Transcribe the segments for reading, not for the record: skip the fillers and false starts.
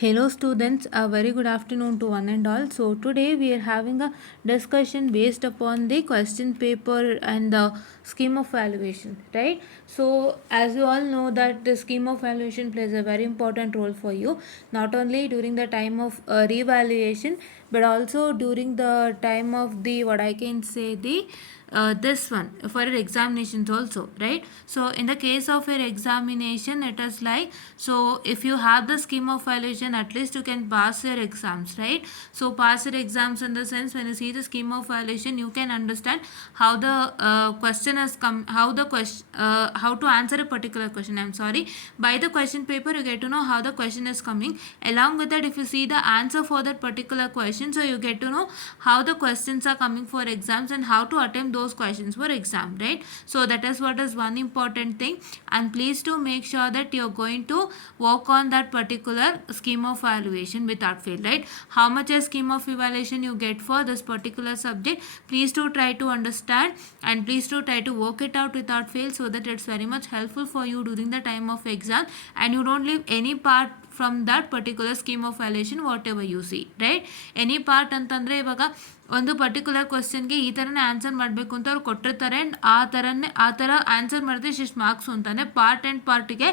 Hello students, a very good afternoon to one and all. So today we are having a discussion based upon the question paper and the scheme of valuation, right? So as you all know that the scheme of valuation plays a very important role for you, not only during the time of revaluation but also during the time of the what I can say the this one for your examinations also, right? So in the case of your examination it is like, so if you have the scheme of valuation at least you can pass your exams, right? So pass your exams in the sense when you see the scheme of valuation you can understand how the question has come, how the question how to answer a particular question. I'm sorry, by the question paper you get to know how the question is coming. Along with that, if you see the answer for that particular question, so you get to know how the questions are coming for exams and how to attempt those questions for exam, right? So that is what is one important thing, and please to make sure that you're going to work on that particular scheme of evaluation without fail, right? How much a scheme of evaluation you get for this particular subject, please to try to understand and please to try to work it out without fail, so that it's very much helpful for you during the time of exam and you don't leave any part from that particular scheme of valuation whatever you see, right? Any part ಅಂತಂದರೆ ಇವಾಗ ಒಂದು particular ಕ್ವಶನ್ಗೆ ಈ ಥರನೇ answer ಮಾಡಬೇಕು ಅಂತ ಅವ್ರು ಕೊಟ್ಟಿರ್ತಾರೆ ಆ್ಯಂಡ್ ಆ ಥರ ಆನ್ಸರ್ ಮಾಡಿದ್ರೆ ಇಷ್ಟಿಷ್ಟು ಮಾರ್ಕ್ಸು ಅಂತಾನೆ ಪಾರ್ಟ್ ಆ್ಯಂಡ್ ಪಾರ್ಟಿಗೆ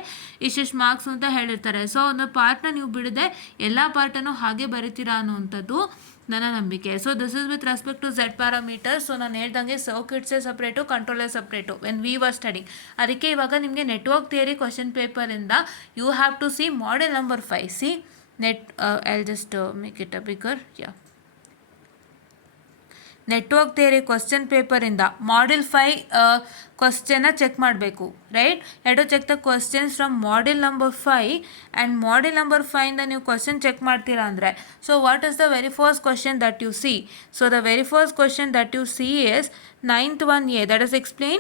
ಇಷ್ಟಿಷ್ಟು ಮಾರ್ಕ್ಸು ಅಂತ ಹೇಳಿರ್ತಾರೆ. ಸೊ ಒಂದು ಪಾರ್ಟ್ನ ನೀವು ಬಿಡದೆ ಎಲ್ಲ ಪಾರ್ಟನ್ನು ಹಾಗೆ ಬರಿತೀರಾ ಅನ್ನುವಂಥದ್ದು ನನ್ನ ನಂಬಿಕೆ. So this is with respect to Z parameter. So ನಾನು ಹೇಳ್ದಂಗೆ ಸರ್ಕ್ಯೂಟ್ಸೇ ಸಪ್ರೇಟು, ಕಂಟ್ರೋಲೇ separate when we were studying. ಅದಕ್ಕೆ ಇವಾಗ ನಿಮಗೆ ನೆಟ್ವರ್ಕ್ ಥಿಯರಿ ಕ್ವಶನ್ ಪೇಪರಿಂದ you have to see model number 5. See net I'll just make it a bigger. Yeah, network theory question ಪೇಪರಿಂದ model 5 ಕ್ವಶನ್ನ ಚೆಕ್ ಮಾಡಬೇಕು, right? To check the questions from model number 5 and model number 5ಇಂದ ನೀವು question check ಮಾಡ್ತೀರಾ ಅಂದರೆ, so what is the very first question that U C? So the very first question that U C is 9th one A, that is explain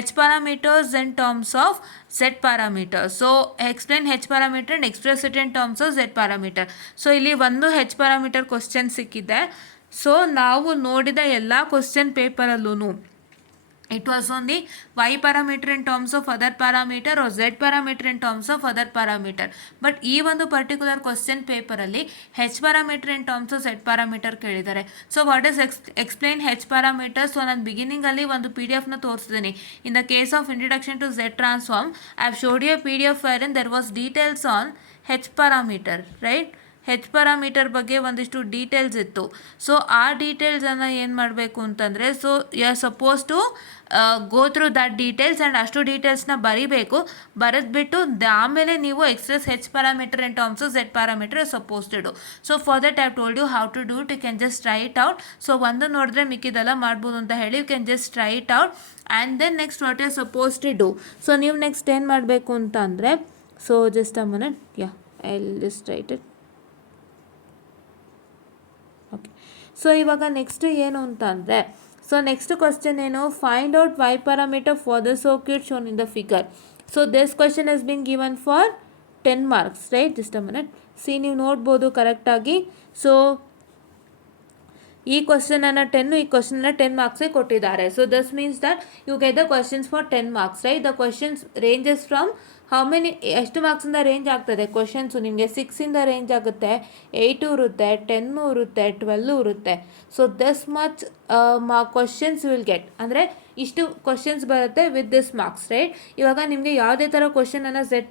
H parameters in terms of Z parameter. So explain H parameter and express it in terms of Z parameter. So ಇಲ್ಲಿ ಒಂದು H parameter question ಸಿಕ್ಕಿದೆ. So ನಾವು ನೋಡಿದ ಎಲ್ಲ question ಪೇಪರಲ್ಲೂ it was only y parameter in terms of other parameter or z parameter in terms of other parameter. But ಈ ಒಂದು particular question ಪೇಪರಲ್ಲಿ H parameter in terms of Z parameter ಕೇಳಿದ್ದಾರೆ. So what is explain H parameter? So ನಾನು ಬಿಗಿನಿಂಗಲ್ಲಿ ಒಂದು PDF ತೋರಿಸಿದ್ದೀನಿ. In the case of introduction to Z transform I have showed you PDF wherein there was details on H parameter, right? H parameter ಬಗ್ಗೆ ಒಂದಿಷ್ಟು details ಇತ್ತು. So ಆ ಡೀಟೇಲ್ಸನ್ನು ಏನು ಮಾಡಬೇಕು ಅಂತಂದರೆ, so you are suppose to go through that details and ಅಷ್ಟು ಡೀಟೇಲ್ಸ್ನ ಬರೀಬೇಕು. ಬರೆದ್ಬಿಟ್ಟು ಆಮೇಲೆ ನೀವು express H parameter in terms of Z parameter suppose to do. So for that I told you how to do it. You can just try it out. So ಒಂದು ನೋಡಿದ್ರೆ ಮಿಕ್ಕಿದೆಲ್ಲ ಮಾಡ್ಬೋದು ಅಂತ ಹೇಳಿ you can just try it out and then next what you suppose to do. So ನೀವು next ಏನು ಮಾಡಬೇಕು ಅಂತ ಅಂದರೆ, so just a minute, yeah I will just right it. Okay, so ಇವಾಗ ನೆಕ್ಸ್ಟ್ ಏನು ಅಂತ ಅಂದರೆ, ಸೊ ನೆಕ್ಸ್ಟ್ ಕ್ವಶನ್ ಏನು? Find out Y parameter for the circuit shown in the figure. So this question has been given for 10 marks, right? Just a minute, C ನೀವು ನೋಡ್ಬೋದು ಕರೆಕ್ಟಾಗಿ. So ಈ ಕ್ವಶನನ್ನು 10, ಈ ಕ್ವಶನನ್ನು 10 ಮಾರ್ಕ್ಸೇ ಕೊಟ್ಟಿದ್ದಾರೆ. So this means that you get the questions for 10 marks, right? The questions ranges from how many, ಎಷ್ಟು ಮಾರ್ಕ್ಸಿಂದ range ಆಗ್ತದೆ ಕ್ವಶನ್ಸು ನಿಮಗೆ? 6ಇಂದ ರೇಂಜ್ ಆಗುತ್ತೆ, 8 ಇರುತ್ತೆ, 10 ಇರುತ್ತೆ, 12 ಇರುತ್ತೆ. So this much questions will get, ಅಂದರೆ ಇಷ್ಟು ಕ್ವಶನ್ಸ್ ಬರುತ್ತೆ ವಿತ್ ದಿಸ್ ಮಾರ್ಕ್ಸ್, ರೈಟ್? ಇವಾಗ ನಿಮಗೆ ಯಾವುದೇ ಥರ ಕ್ವಶನನ್ನು ಝೆಡ್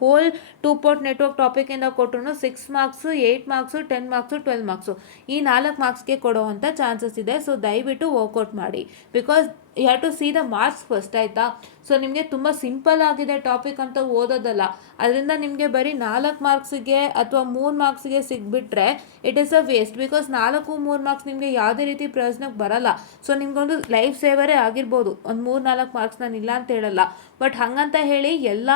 ಹೋಲ್ 2 port ನೆಟ್ವರ್ಕ್ ಟಾಪಿಕಿಂದ ಕೊಟ್ಟರು 6 marks, 8 marks, 10 marks, 12 marks ಈ 4 ಮಾರ್ಕ್ಸ್ಗೆ ಕೊಡುವಂಥ ಚಾನ್ಸಸ್ ಇದೆ. ಸೊ ದಯವಿಟ್ಟು ವರ್ಕೌಟ್ ಮಾಡಿ, because you have to see the marks first, ಆಯಿತಾ? ಸೊ ನಿಮಗೆ ತುಂಬ ಸಿಂಪಲ್ ಆಗಿದೆ ಟಾಪಿಕ್ ಅಂತ ಓದೋದಲ್ಲ, ಅದರಿಂದ ನಿಮಗೆ ಬರೀ 4 ಮಾರ್ಕ್ಸಿಗೆ ಅಥವಾ 3 ಮಾರ್ಕ್ಸಿಗೆ ಸಿಗ್ಬಿಟ್ರೆ it is a waste. Because 4, 3 marks ನಿಮಗೆ ಯಾವುದೇ ರೀತಿ ಪ್ರಯೋಜನಕ್ಕೆ ಬರಲ್ಲ. ಸೊ ನಿಮಗೊಂದು ಲೈಫ್ ಸೇವರೇ ಆಗಿರ್ಬೋದು ಒಂದು 3-4 ಮಾರ್ಕ್ಸ್, ನಾನು ಇಲ್ಲ ಅಂತ ಹೇಳಲ್ಲ. ಬಟ್ ಹಾಗಂತ ಹೇಳಿ ಎಲ್ಲ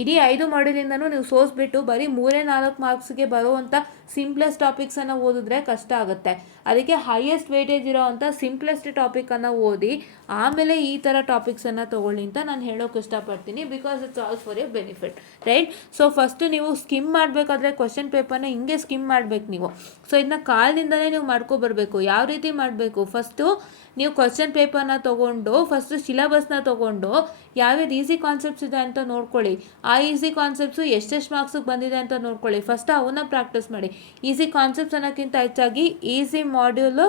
ಇಡೀ 5 ಮಾಡ್ಯೂಲಿಂದನೂ ನೀವು ಸೋಸ್ಬಿಟ್ಟು ಬರೀ 3-4 ಮಾರ್ಕ್ಸ್ಗೆ ಬರುವಂಥ ಸಿಂಪ್ಲೆಸ್ಟ್ ಟಾಪಿಕ್ಸನ್ನು ಓದಿದ್ರೆ ಕಷ್ಟ ಆಗುತ್ತೆ. ಅದಕ್ಕೆ ಹೈಯೆಸ್ಟ್ ವೇಟೇಜ್ ಇರೋವಂಥ ಸಿಂಪ್ಲೆಸ್ಟ್ ಟಾಪಿಕನ್ನು ಓದಿ ಆಮೇಲೆ ಈ ಥರ ಟಾಪಿಕ್ಸನ್ನು ತೊಗೊಳ್ಳಿ ಅಂತ ನಾನು ಹೇಳೋಕೆ ಇಷ್ಟಪಡ್ತೀನಿ. Because it's all for your benefit, right? So first ನೀವು ಸ್ಕಿಮ್ ಮಾಡಬೇಕಾದ್ರೆ ಕ್ವಶನ್ ಪೇಪರ್ನ ಹಿಂಗೆ ಸ್ಕಿಮ್ ಮಾಡಬೇಕು ನೀವು. ಸೊ ಇದನ್ನ ಕಾಲ್ನಿಂದಲೇ ನೀವು ಮಾಡ್ಕೊಬರ್ಬೇಕು. ಯಾವ ರೀತಿ ಮಾಡಬೇಕು? ಫಸ್ಟು ನೀವು ಕ್ವಶನ್ ಪೇಪರ್ನ ತೊಗೊಂಡು ಫಸ್ಟು ಸಿಲೆಬಸ್ನ ತೊಗೊಂಡು ಯಾವ್ಯಾವ್ದು ಈಸಿ ಕಾನ್ಸೆಪ್ಟ್ಸ್ ಇದೆ ಅಂತ ನೋಡ್ಕೊಳ್ಳಿ. ಆ ಈಸಿ ಕಾನ್ಸೆಪ್ಟ್ಸು ಎಷ್ಟೆಷ್ಟು ಮಾರ್ಕ್ಸಿಗೆ ಬಂದಿದೆ ಅಂತ ನೋಡ್ಕೊಳ್ಳಿ. ಫಸ್ಟ್ ಅವನ್ನ ಪ್ರಾಕ್ಟೀಸ್ ಮಾಡಿ. ಈಸಿ ಕಾನ್ಸೆಪ್ಟ್ಸ್ ಅನ್ನೋಕ್ಕಿಂತ ಹೆಚ್ಚಾಗಿ easy module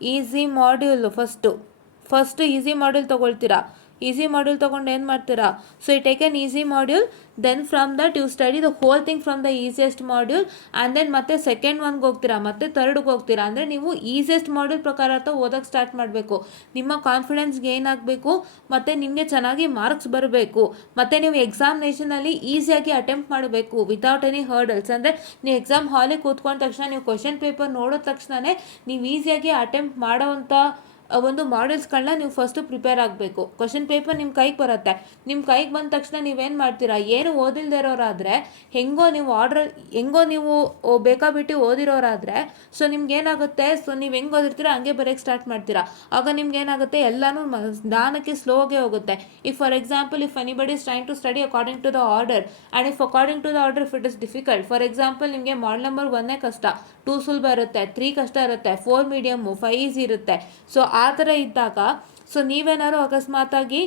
easy module first easy module ತೊಗೊಳ್ತೀರಾ. ಈಸಿ ಮಾಡ್ಯೂಲ್ ತೊಗೊಂಡು ಏನು ಮಾಡ್ತೀರಾ? So you take an easy module, then from that you study the whole thing from the easiest module, and then ಮತ್ತೆ second ಒನ್ಗೆ ಹೋಗ್ತೀರಾ, ಮತ್ತೆ ಥರ್ಡ್ಗೆ ಹೋಗ್ತೀರಾ. ಅಂದರೆ ನೀವು ಈಸಿಯೆಸ್ಟ್ ಮಾಡ್ಯೂಲ್ ಪ್ರಕಾರ ಓದೋಕ್ಕೆ ಸ್ಟಾರ್ಟ್ ಮಾಡಬೇಕು. ನಿಮ್ಮ ಕಾನ್ಫಿಡೆನ್ಸ್ ಗೇನ್ ಆಗಬೇಕು, ಮತ್ತು ನಿಮಗೆ ಚೆನ್ನಾಗಿ ಮಾರ್ಕ್ಸ್ ಬರಬೇಕು, ಮತ್ತು ನೀವು ಎಕ್ಸಾಮಿನೇಷನಲ್ಲಿ ಈಸಿಯಾಗಿ ಅಟೆಂಪ್ಟ್ ಮಾಡಬೇಕು ವಿತೌಟ್ ಎನಿ ಹರ್ಡಲ್ಸ್. ಅಂದರೆ ನೀವು ಎಕ್ಸಾಮ್ ಹಾಲಿಗೆ ಕೂತ್ಕೊಂಡ ತಕ್ಷಣ, ನೀವು ಕ್ವಶನ್ ಪೇಪರ್ ನೋಡಿದ ತಕ್ಷಣವೇ ನೀವು ಈಸಿಯಾಗಿ ಅಟೆಂಪ್ಟ್ ಮಾಡೋವಂಥ ಒಂದು ಮಾಡೆಲ್ಸ್ಗಳನ್ನ ನೀವು ಫಸ್ಟು ಪ್ರಿಪೇರ್ ಆಗಬೇಕು. ಕ್ವಶನ್ ಪೇಪರ್ ನಿಮ್ಮ ಕೈಗೆ ಬರುತ್ತೆ. ನಿಮ್ಮ ಕೈಗೆ ಬಂದ ತಕ್ಷಣ ನೀವೇನು ಮಾಡ್ತೀರಾ? ಏನು ಓದಿಲ್ದೇ ಇರೋರಾದರೆ, ಹೆಂಗೋ ನೀವು ಬೇಕಾಬಿಟ್ಟು ಓದಿರೋರಾದರೆ, ಸೊ ನಿಮ್ಗೇನಾಗುತ್ತೆ, ಸೊ ನೀವು ಹೆಂಗೆ ಓದಿರ್ತೀರ ಹಂಗೆ ಬರೆಯೋಕ್ಕೆ ಸ್ಟಾರ್ಟ್ ಮಾಡ್ತೀರಾ. ಆಗ ನಿಮ್ಗೇನಾಗುತ್ತೆ, ಎಲ್ಲನೂ ನಿಧಾನಕ್ಕೆ ಸ್ಲೋಗೆ ಹೋಗುತ್ತೆ. For example, if anybody is trying to study according to the order, and if according to the order if it is difficult, for example ನಿಮಗೆ ಮಾಡಲ್ ನಂಬರ್ 1 ಕಷ್ಟ, 2 ಸುಲಭ ಇರುತ್ತೆ, 3 ಕಷ್ಟ ಇರುತ್ತೆ, 4 ಮೀಡಿಯಮ್ಮು, 5 ಈಸಿ ಇರುತ್ತೆ. ಸೊ ಆ ಥರ ಇದ್ದಾಗ, ಸೊ ನೀವೇನಾದ್ರು ಅಕಸ್ಮಾತಾಗಿ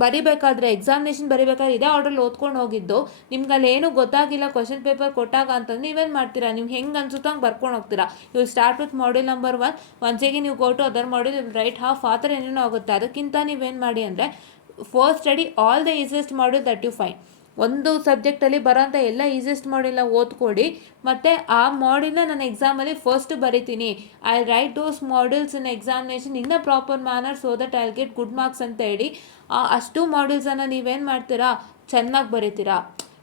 ಬರಿಬೇಕಾದ್ರೆ, ಎಕ್ಸಾಮಿನೇಷನ್ ಬರಿಬೇಕಾದ್ರೆ ಇದೇ ಆರ್ಡ್ರಲ್ಲಿ ಓದ್ಕೊಂಡು ಹೋಗಿದ್ದು, ನಿಮ್ಗೆ ಅಲ್ಲಿ ಏನೂ ಗೊತ್ತಾಗಿಲ್ಲ ಕ್ವಶನ್ ಪೇಪರ್ ಕೊಟ್ಟಾಗ ಅಂತಂದು ನೀವೇನು ಮಾಡ್ತೀರಾ? ನೀವು ಹೆಂಗೆ ಅನ್ಸುತ್ತೋ ಹಂಗೆ ಬರ್ಕೊಂಡು ಹೋಗ್ತೀರಾ. You start with module number 1, ಒನ್ಸಿಗೆ ನೀವು go to other module, right half, ಆ ಥರ ಏನೇನೋ ಆಗುತ್ತೆ. ಅದಕ್ಕಿಂತ ನೀವೇನು ಮಾಡಿ ಅಂದರೆ, first study all the easiest module that you find. ಒಂದು ಸಬ್ಜೆಕ್ಟಲ್ಲಿ ಬರೋಂಥ ಎಲ್ಲ ಈಸಿಯೆಸ್ಟ್ ಮಾಡ್ಯೂಲ್ನ ಓದ್ಕೊಡಿ, ಮತ್ತು ಆ ಮಾಡ್ಯೂಲ್ನ ನಾನು ಎಕ್ಸಾಮಲ್ಲಿ ಫಸ್ಟ್ ಬರಿತೀನಿ. I write those modules in examination in a proper manner so that I will get good marks ಅಂತ ಹೇಳಿ ಅಷ್ಟು ಮಾಡ್ಯೂಲ್ಸನ್ನು ನೀವೇನು ಮಾಡ್ತೀರಾ? ಚೆನ್ನಾಗಿ ಬರಿತೀರಾ.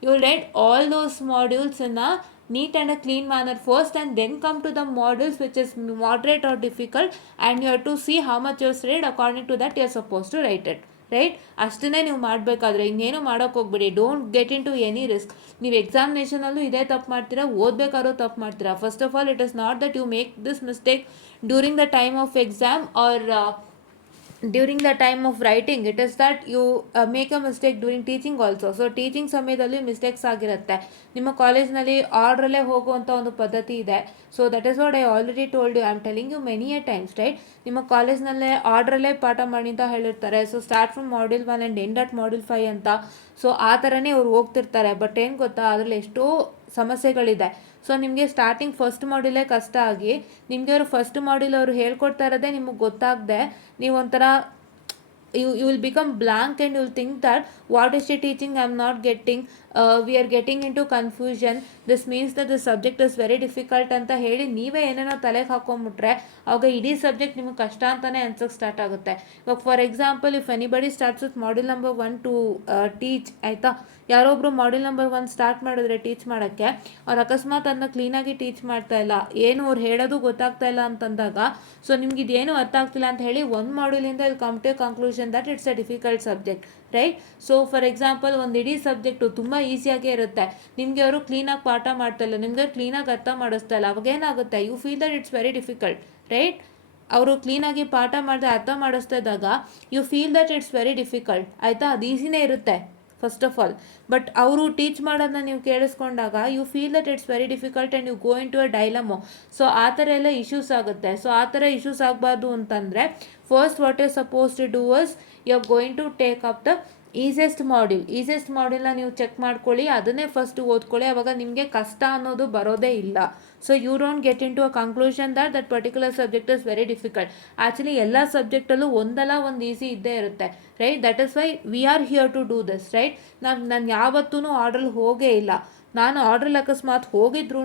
You will write all those modules in a neat and a clean manner first, and then come to the modules which is moderate or difficult, and you have to see how much you have studied. According to that you are supposed to write it. Right? ಅಷ್ಟನ್ನೇ ನೀವು ಮಾಡಬೇಕಾದ್ರೆ ಇನ್ನೇನು ಮಾಡೋಕ್ಕೆ ಹೋಗ್ಬೇಡಿ. Don't get into any risk. ನೀವು ಎಕ್ಸಾಮಿನೇಷನಲ್ಲೂ ಇದೇ ತಪ್ಪು ಮಾಡ್ತೀರಾ, ಓದಬೇಕಾದ್ರೂ ತಪ್ಪು ಮಾಡ್ತೀರಾ. First of all, it is not that you make this mistake during the time of exam or during the time of writing. It is that you make a mistake during teaching also. So teaching ಸಮಯದಲ್ಲಿ mistakes ಆಗಿರುತ್ತೆ. ನಿಮ್ಮ ಕಾಲೇಜ್ನಲ್ಲಿ ಆರ್ಡ್ರಲ್ಲೇ ಹೋಗುವಂಥ ಒಂದು ಪದ್ಧತಿ ಇದೆ. So that is what I already told you. I am telling you many a times, right? ನಿಮ್ಮ ಕಾಲೇಜ್ನಲ್ಲೇ ಆರ್ಡ್ರಲ್ಲೇ ಪಾಠ ಮಾಡಿ ಅಂತ ಹೇಳಿರ್ತಾರೆ. So start from module 1 and end at module 5 ಅಂತ. ಸೊ ಆ ಥರನೇ ಅವ್ರು ಹೋಗ್ತಿರ್ತಾರೆ. ಬಟ್ ಏನು ಗೊತ್ತಾ, ಅದರಲ್ಲಿ ಎಷ್ಟೋ ಸಮಸ್ಯೆಗಳಿದೆ. ಸೊ ನಿಮಗೆ ಸ್ಟಾರ್ಟಿಂಗ್ ಫಸ್ಟ್ ಮಾಡ್ಯೂಲೇ ಕಷ್ಟ ಆಗಿ, ನಿಮಗೆ ಅವರು ಫಸ್ಟ್ ಮಾಡ್ಯೂಲ್ ಅವರು ಹೇಳ್ಕೊಡ್ತಾ ಇರೋದೇ ನಿಮಗೆ ಗೊತ್ತಾಗದೆ, ನೀವು ಒಂಥರ you will become blank and you will think that what is she teaching, I am not getting, we are getting into confusion, this means that the subject is very difficult ಅಂತ ಹೇಳಿ ನೀವೇ ಏನೇನೋ ತಲೆಗೆ ಹಾಕೊಂಡ್ಬಿಟ್ರೆ ಆವಾಗ ಇಡೀ ಸಬ್ಜೆಕ್ಟ್ ನಿಮಗೆ ಕಷ್ಟ ಅಂತಲೇ ಅನ್ಸೋಕ್ಕೆ ಸ್ಟಾರ್ಟ್ ಆಗುತ್ತೆ. ಇವಾಗ for example, if anybody starts with module number 1 to teach, ಆಯಿತಾ? ಯಾರೊಬ್ಬರು ಮಾಡ್ಯೂಲ್ ನಂಬರ್ 1 ಸ್ಟಾರ್ಟ್ ಮಾಡಿದ್ರೆ ಟೀಚ್ ಮಾಡೋಕ್ಕೆ, ಅವ್ರು ಅಕಸ್ಮಾತ್ ಅದನ್ನ ಕ್ಲೀನಾಗಿ ಟೀಚ್ ಮಾಡ್ತಾ ಇಲ್ಲ, ಏನು ಅವ್ರು ಹೇಳೋದು ಗೊತ್ತಾಗ್ತಾ ಇಲ್ಲ ಅಂತಂದಾಗ, ಸೊ ನಿಮ್ಗೆ ಇದೇನು ಅರ್ಥ ಆಗ್ತಿಲ್ಲ ಅಂತ ಹೇಳಿ ಒಂದು ಮಾಡ್ಯೂಲಿಂದ ಇಲ್ಲಿ come to conclusion that it's a difficult subject, right? So for example, ಒಂದು ಇಡೀ ಸಬ್ಜೆಕ್ಟು ತುಂಬ ಈಸಿಯಾಗೇ ಇರುತ್ತೆ, ನಿಮಗೆ ಅವರು ಕ್ಲೀನಾಗಿ ಪಾಠ ಮಾಡ್ತಾ ಇಲ್ಲ, ನಿಮಗೆ ಕ್ಲೀನಾಗಿ ಅರ್ಥ ಮಾಡಿಸ್ತಾ ಇಲ್ಲ, ಅವಾಗ ಏನಾಗುತ್ತೆ? You feel that it's very difficult, right? ಅವರು ಕ್ಲೀನಾಗಿ ಪಾಠ ಮಾಡಿದೆ ಅರ್ಥ ಮಾಡಿಸ್ತಾ ಇದ್ದಾಗ you feel that it's very difficult, ಆಯಿತಾ? ಅದು ಈಸಿನೇ ಇರುತ್ತೆ ಫಸ್ಟ್ ಆಫ್ ಆಲ್. ಬಟ್ ಅವರು ಟೀಚ್ ಮಾಡೋದನ್ನ ನೀವು ಕೇಳಿಸ್ಕೊಂಡಾಗ you feel that it's very difficult and you go into a dilemma. So ಆ ಥರ ಎಲ್ಲ ಇಶ್ಯೂಸ್ ಆಗುತ್ತೆ. ಸೊ ಆ ಥರ ಇಶ್ಯೂಸ್ ಆಗಬಾರ್ದು ಅಂತಂದರೆ, first what you suppose to do is you are going to take up the easiest ಮಾಡ್ಯೂಲ್ನ ನೀವು ಚೆಕ್ ಮಾಡ್ಕೊಳ್ಳಿ, ಅದನ್ನೇ ಫಸ್ಟ್ ಓದ್ಕೊಳ್ಳಿ. ಆವಾಗ ನಿಮಗೆ ಕಷ್ಟ ಅನ್ನೋದು ಬರೋದೇ ಇಲ್ಲ. So you don't get into a conclusion that particular subject is very difficult. Actually ಎಲ್ಲ ಸಬ್ಜೆಕ್ಟಲ್ಲೂ ಒಂದಲ್ಲ ಒಂದು ಈಸಿ ಇದ್ದೇ ಇರುತ್ತೆ, right? That is why we are here to do this, right? ನಾನು ಯಾವತ್ತೂ ಆರ್ಡ್ರಲ್ಲಿ ಹೋಗೇ ಇಲ್ಲ. ನಾನು ಆರ್ಡ್ರಲ್ಲಿ ಅಕಸ್ಮಾತ್ ಹೋಗಿದ್ರೂ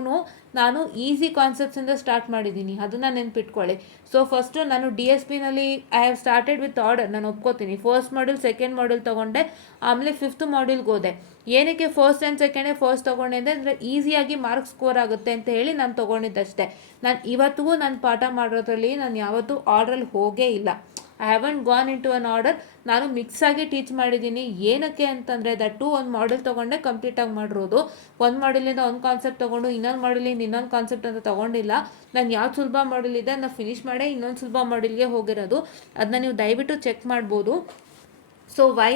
ನಾನು ಈಸಿ ಕಾನ್ಸೆಪ್ಟ್ಸಿಂದ ಸ್ಟಾರ್ಟ್ ಮಾಡಿದ್ದೀನಿ, ಅದನ್ನು ನೆನ್ಪಿಟ್ಕೊಳ್ಳಿ. ಸೊ ಫಸ್ಟು ನಾನು DSPನಲ್ಲಿ I have started with order, ನಾನು ಒಪ್ಕೋತೀನಿ. ಫಸ್ಟ್ ಮಾಡ್ಯೂಲ್, ಸೆಕೆಂಡ್ ಮಾಡ್ಯೂಲ್ ತೊಗೊಂಡೆ, ಆಮೇಲೆ 5th ಮಾಡ್ಯೂಲ್ಗೆ ಹೋದೆ. ಏನಕ್ಕೆ ಫಸ್ಟ್ ಆ್ಯಂಡ್ ಸೆಕೆಂಡೇ ಫಸ್ಟ್ ತೊಗೊಂಡೆ ಅಂದರೆ ಈಸಿಯಾಗಿ ಮಾರ್ಕ್ಸ್ ಸ್ಕೋರ್ ಆಗುತ್ತೆ ಅಂತ ಹೇಳಿ ನಾನು ತೊಗೊಂಡಿದ್ದಷ್ಟೇ. ನಾನು ಇವತ್ತಿಗೂ ನಾನು ಪಾಠ ಮಾಡೋದ್ರಲ್ಲಿ ನಾನು ಯಾವತ್ತೂ ಆರ್ಡ್ರಲ್ಲಿ ಹೋಗೇ ಇಲ್ಲ. I haven't gone into an order. ನಾನು ಮಿಕ್ಸಾಗಿ ಟೀಚ್ ಮಾಡಿದ್ದೀನಿ. ಏನಕ್ಕೆ ಅಂತಂದರೆ ದಟ್ಟು ಒಂದು ಮಾಡೆಲ್ ತೊಗೊಂಡೆ ಕಂಪ್ಲೀಟಾಗಿ ಮಾಡಿರೋದು. ಒಂದು ಮಾಡೆಲಿಂದ ಒಂದು ಕಾನ್ಸೆಪ್ಟ್ ತೊಗೊಂಡು ಇನ್ನೊಂದು ಮಾಡೆಲಿಂದ ಇನ್ನೊಂದು ಕಾನ್ಸೆಪ್ಟ್ ಅಂತ ತೊಗೊಂಡಿಲ್ಲ. ನಾನು ಯಾವ್ದು ಸುಲಭ ಮಾಡೆಲ್ ಇದೆ ನಾನು ಫಿನಿಷ್ ಮಾಡೇ ಇನ್ನೊಂದು ಸುಲಭ ಮಾಡೆಲ್ಗೆ ಹೋಗಿರೋದು. ಅದನ್ನ ನೀವು ದಯವಿಟ್ಟು ಚೆಕ್ ಮಾಡ್ಬೋದು. So why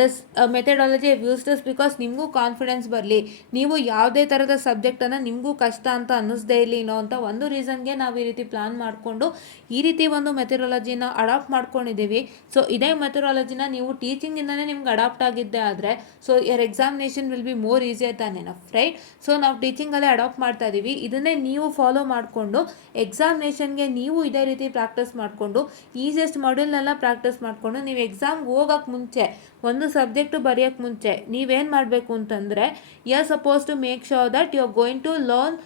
this methodology I use this because ನಿಮಗೂ ಕಾನ್ಫಿಡೆನ್ಸ್ ಬರಲಿ, ನೀವು ಯಾವುದೇ ಥರದ ಸಬ್ಜೆಕ್ಟನ್ನು ನಿಮಗೂ ಕಷ್ಟ ಅಂತ ಅನ್ನಿಸ್ದೇ ಇಲ್ಲಿ ಅಂತ ಒಂದು ರೀಸನ್ಗೆ ನಾವು ಈ ರೀತಿ ಪ್ಲಾನ್ ಮಾಡಿಕೊಂಡು ಈ ರೀತಿ ಒಂದು ಮೆಥಡಾಲಜಿನ ಅಡಾಪ್ಟ್ ಮಾಡ್ಕೊಂಡಿದ್ದೀವಿ. ಸೊ ಇದೇ ಮೆಥಡಾಲಜಿನ ನೀವು ಟೀಚಿಂಗಿಂದನೇ ನಿಮ್ಗೆ ಅಡಾಪ್ಟ್ ಆಗಿದ್ದೆ ಆದರೆ so your examination will be more easier than enough, right? So ನಾವು ಟೀಚಿಂಗಲ್ಲೇ ಅಡಾಪ್ಟ್ ಮಾಡ್ತಾ ಇದ್ದೀವಿ. ಇದನ್ನೇ ನೀವು ಫಾಲೋ ಮಾಡಿಕೊಂಡು ಎಕ್ಸಾಮಿನೇಷನ್ಗೆ ನೀವು ಇದೇ ರೀತಿ ಪ್ರಾಕ್ಟೀಸ್ ಮಾಡಿಕೊಂಡು ಈಸಿಯೆಸ್ಟ್ ಮಾಡ್ಯೂಲ್ನೆಲ್ಲ ಪ್ರಾಕ್ಟೀಸ್ ಮಾಡಿಕೊಂಡು ನೀವು ಎಕ್ಸಾಮ್ಗೆ ಹೋಗೋಕ್ಕೆ ಮುಂಚೆ, ಒಂದು ಸಬ್ಜೆಕ್ಟು ಬರೆಯೋಕ್ಕೆ ಮುಂಚೆ ನೀವೇನು ಮಾಡಬೇಕು ಅಂತಂದರೆ, you are suppose to make sure that you are going to learn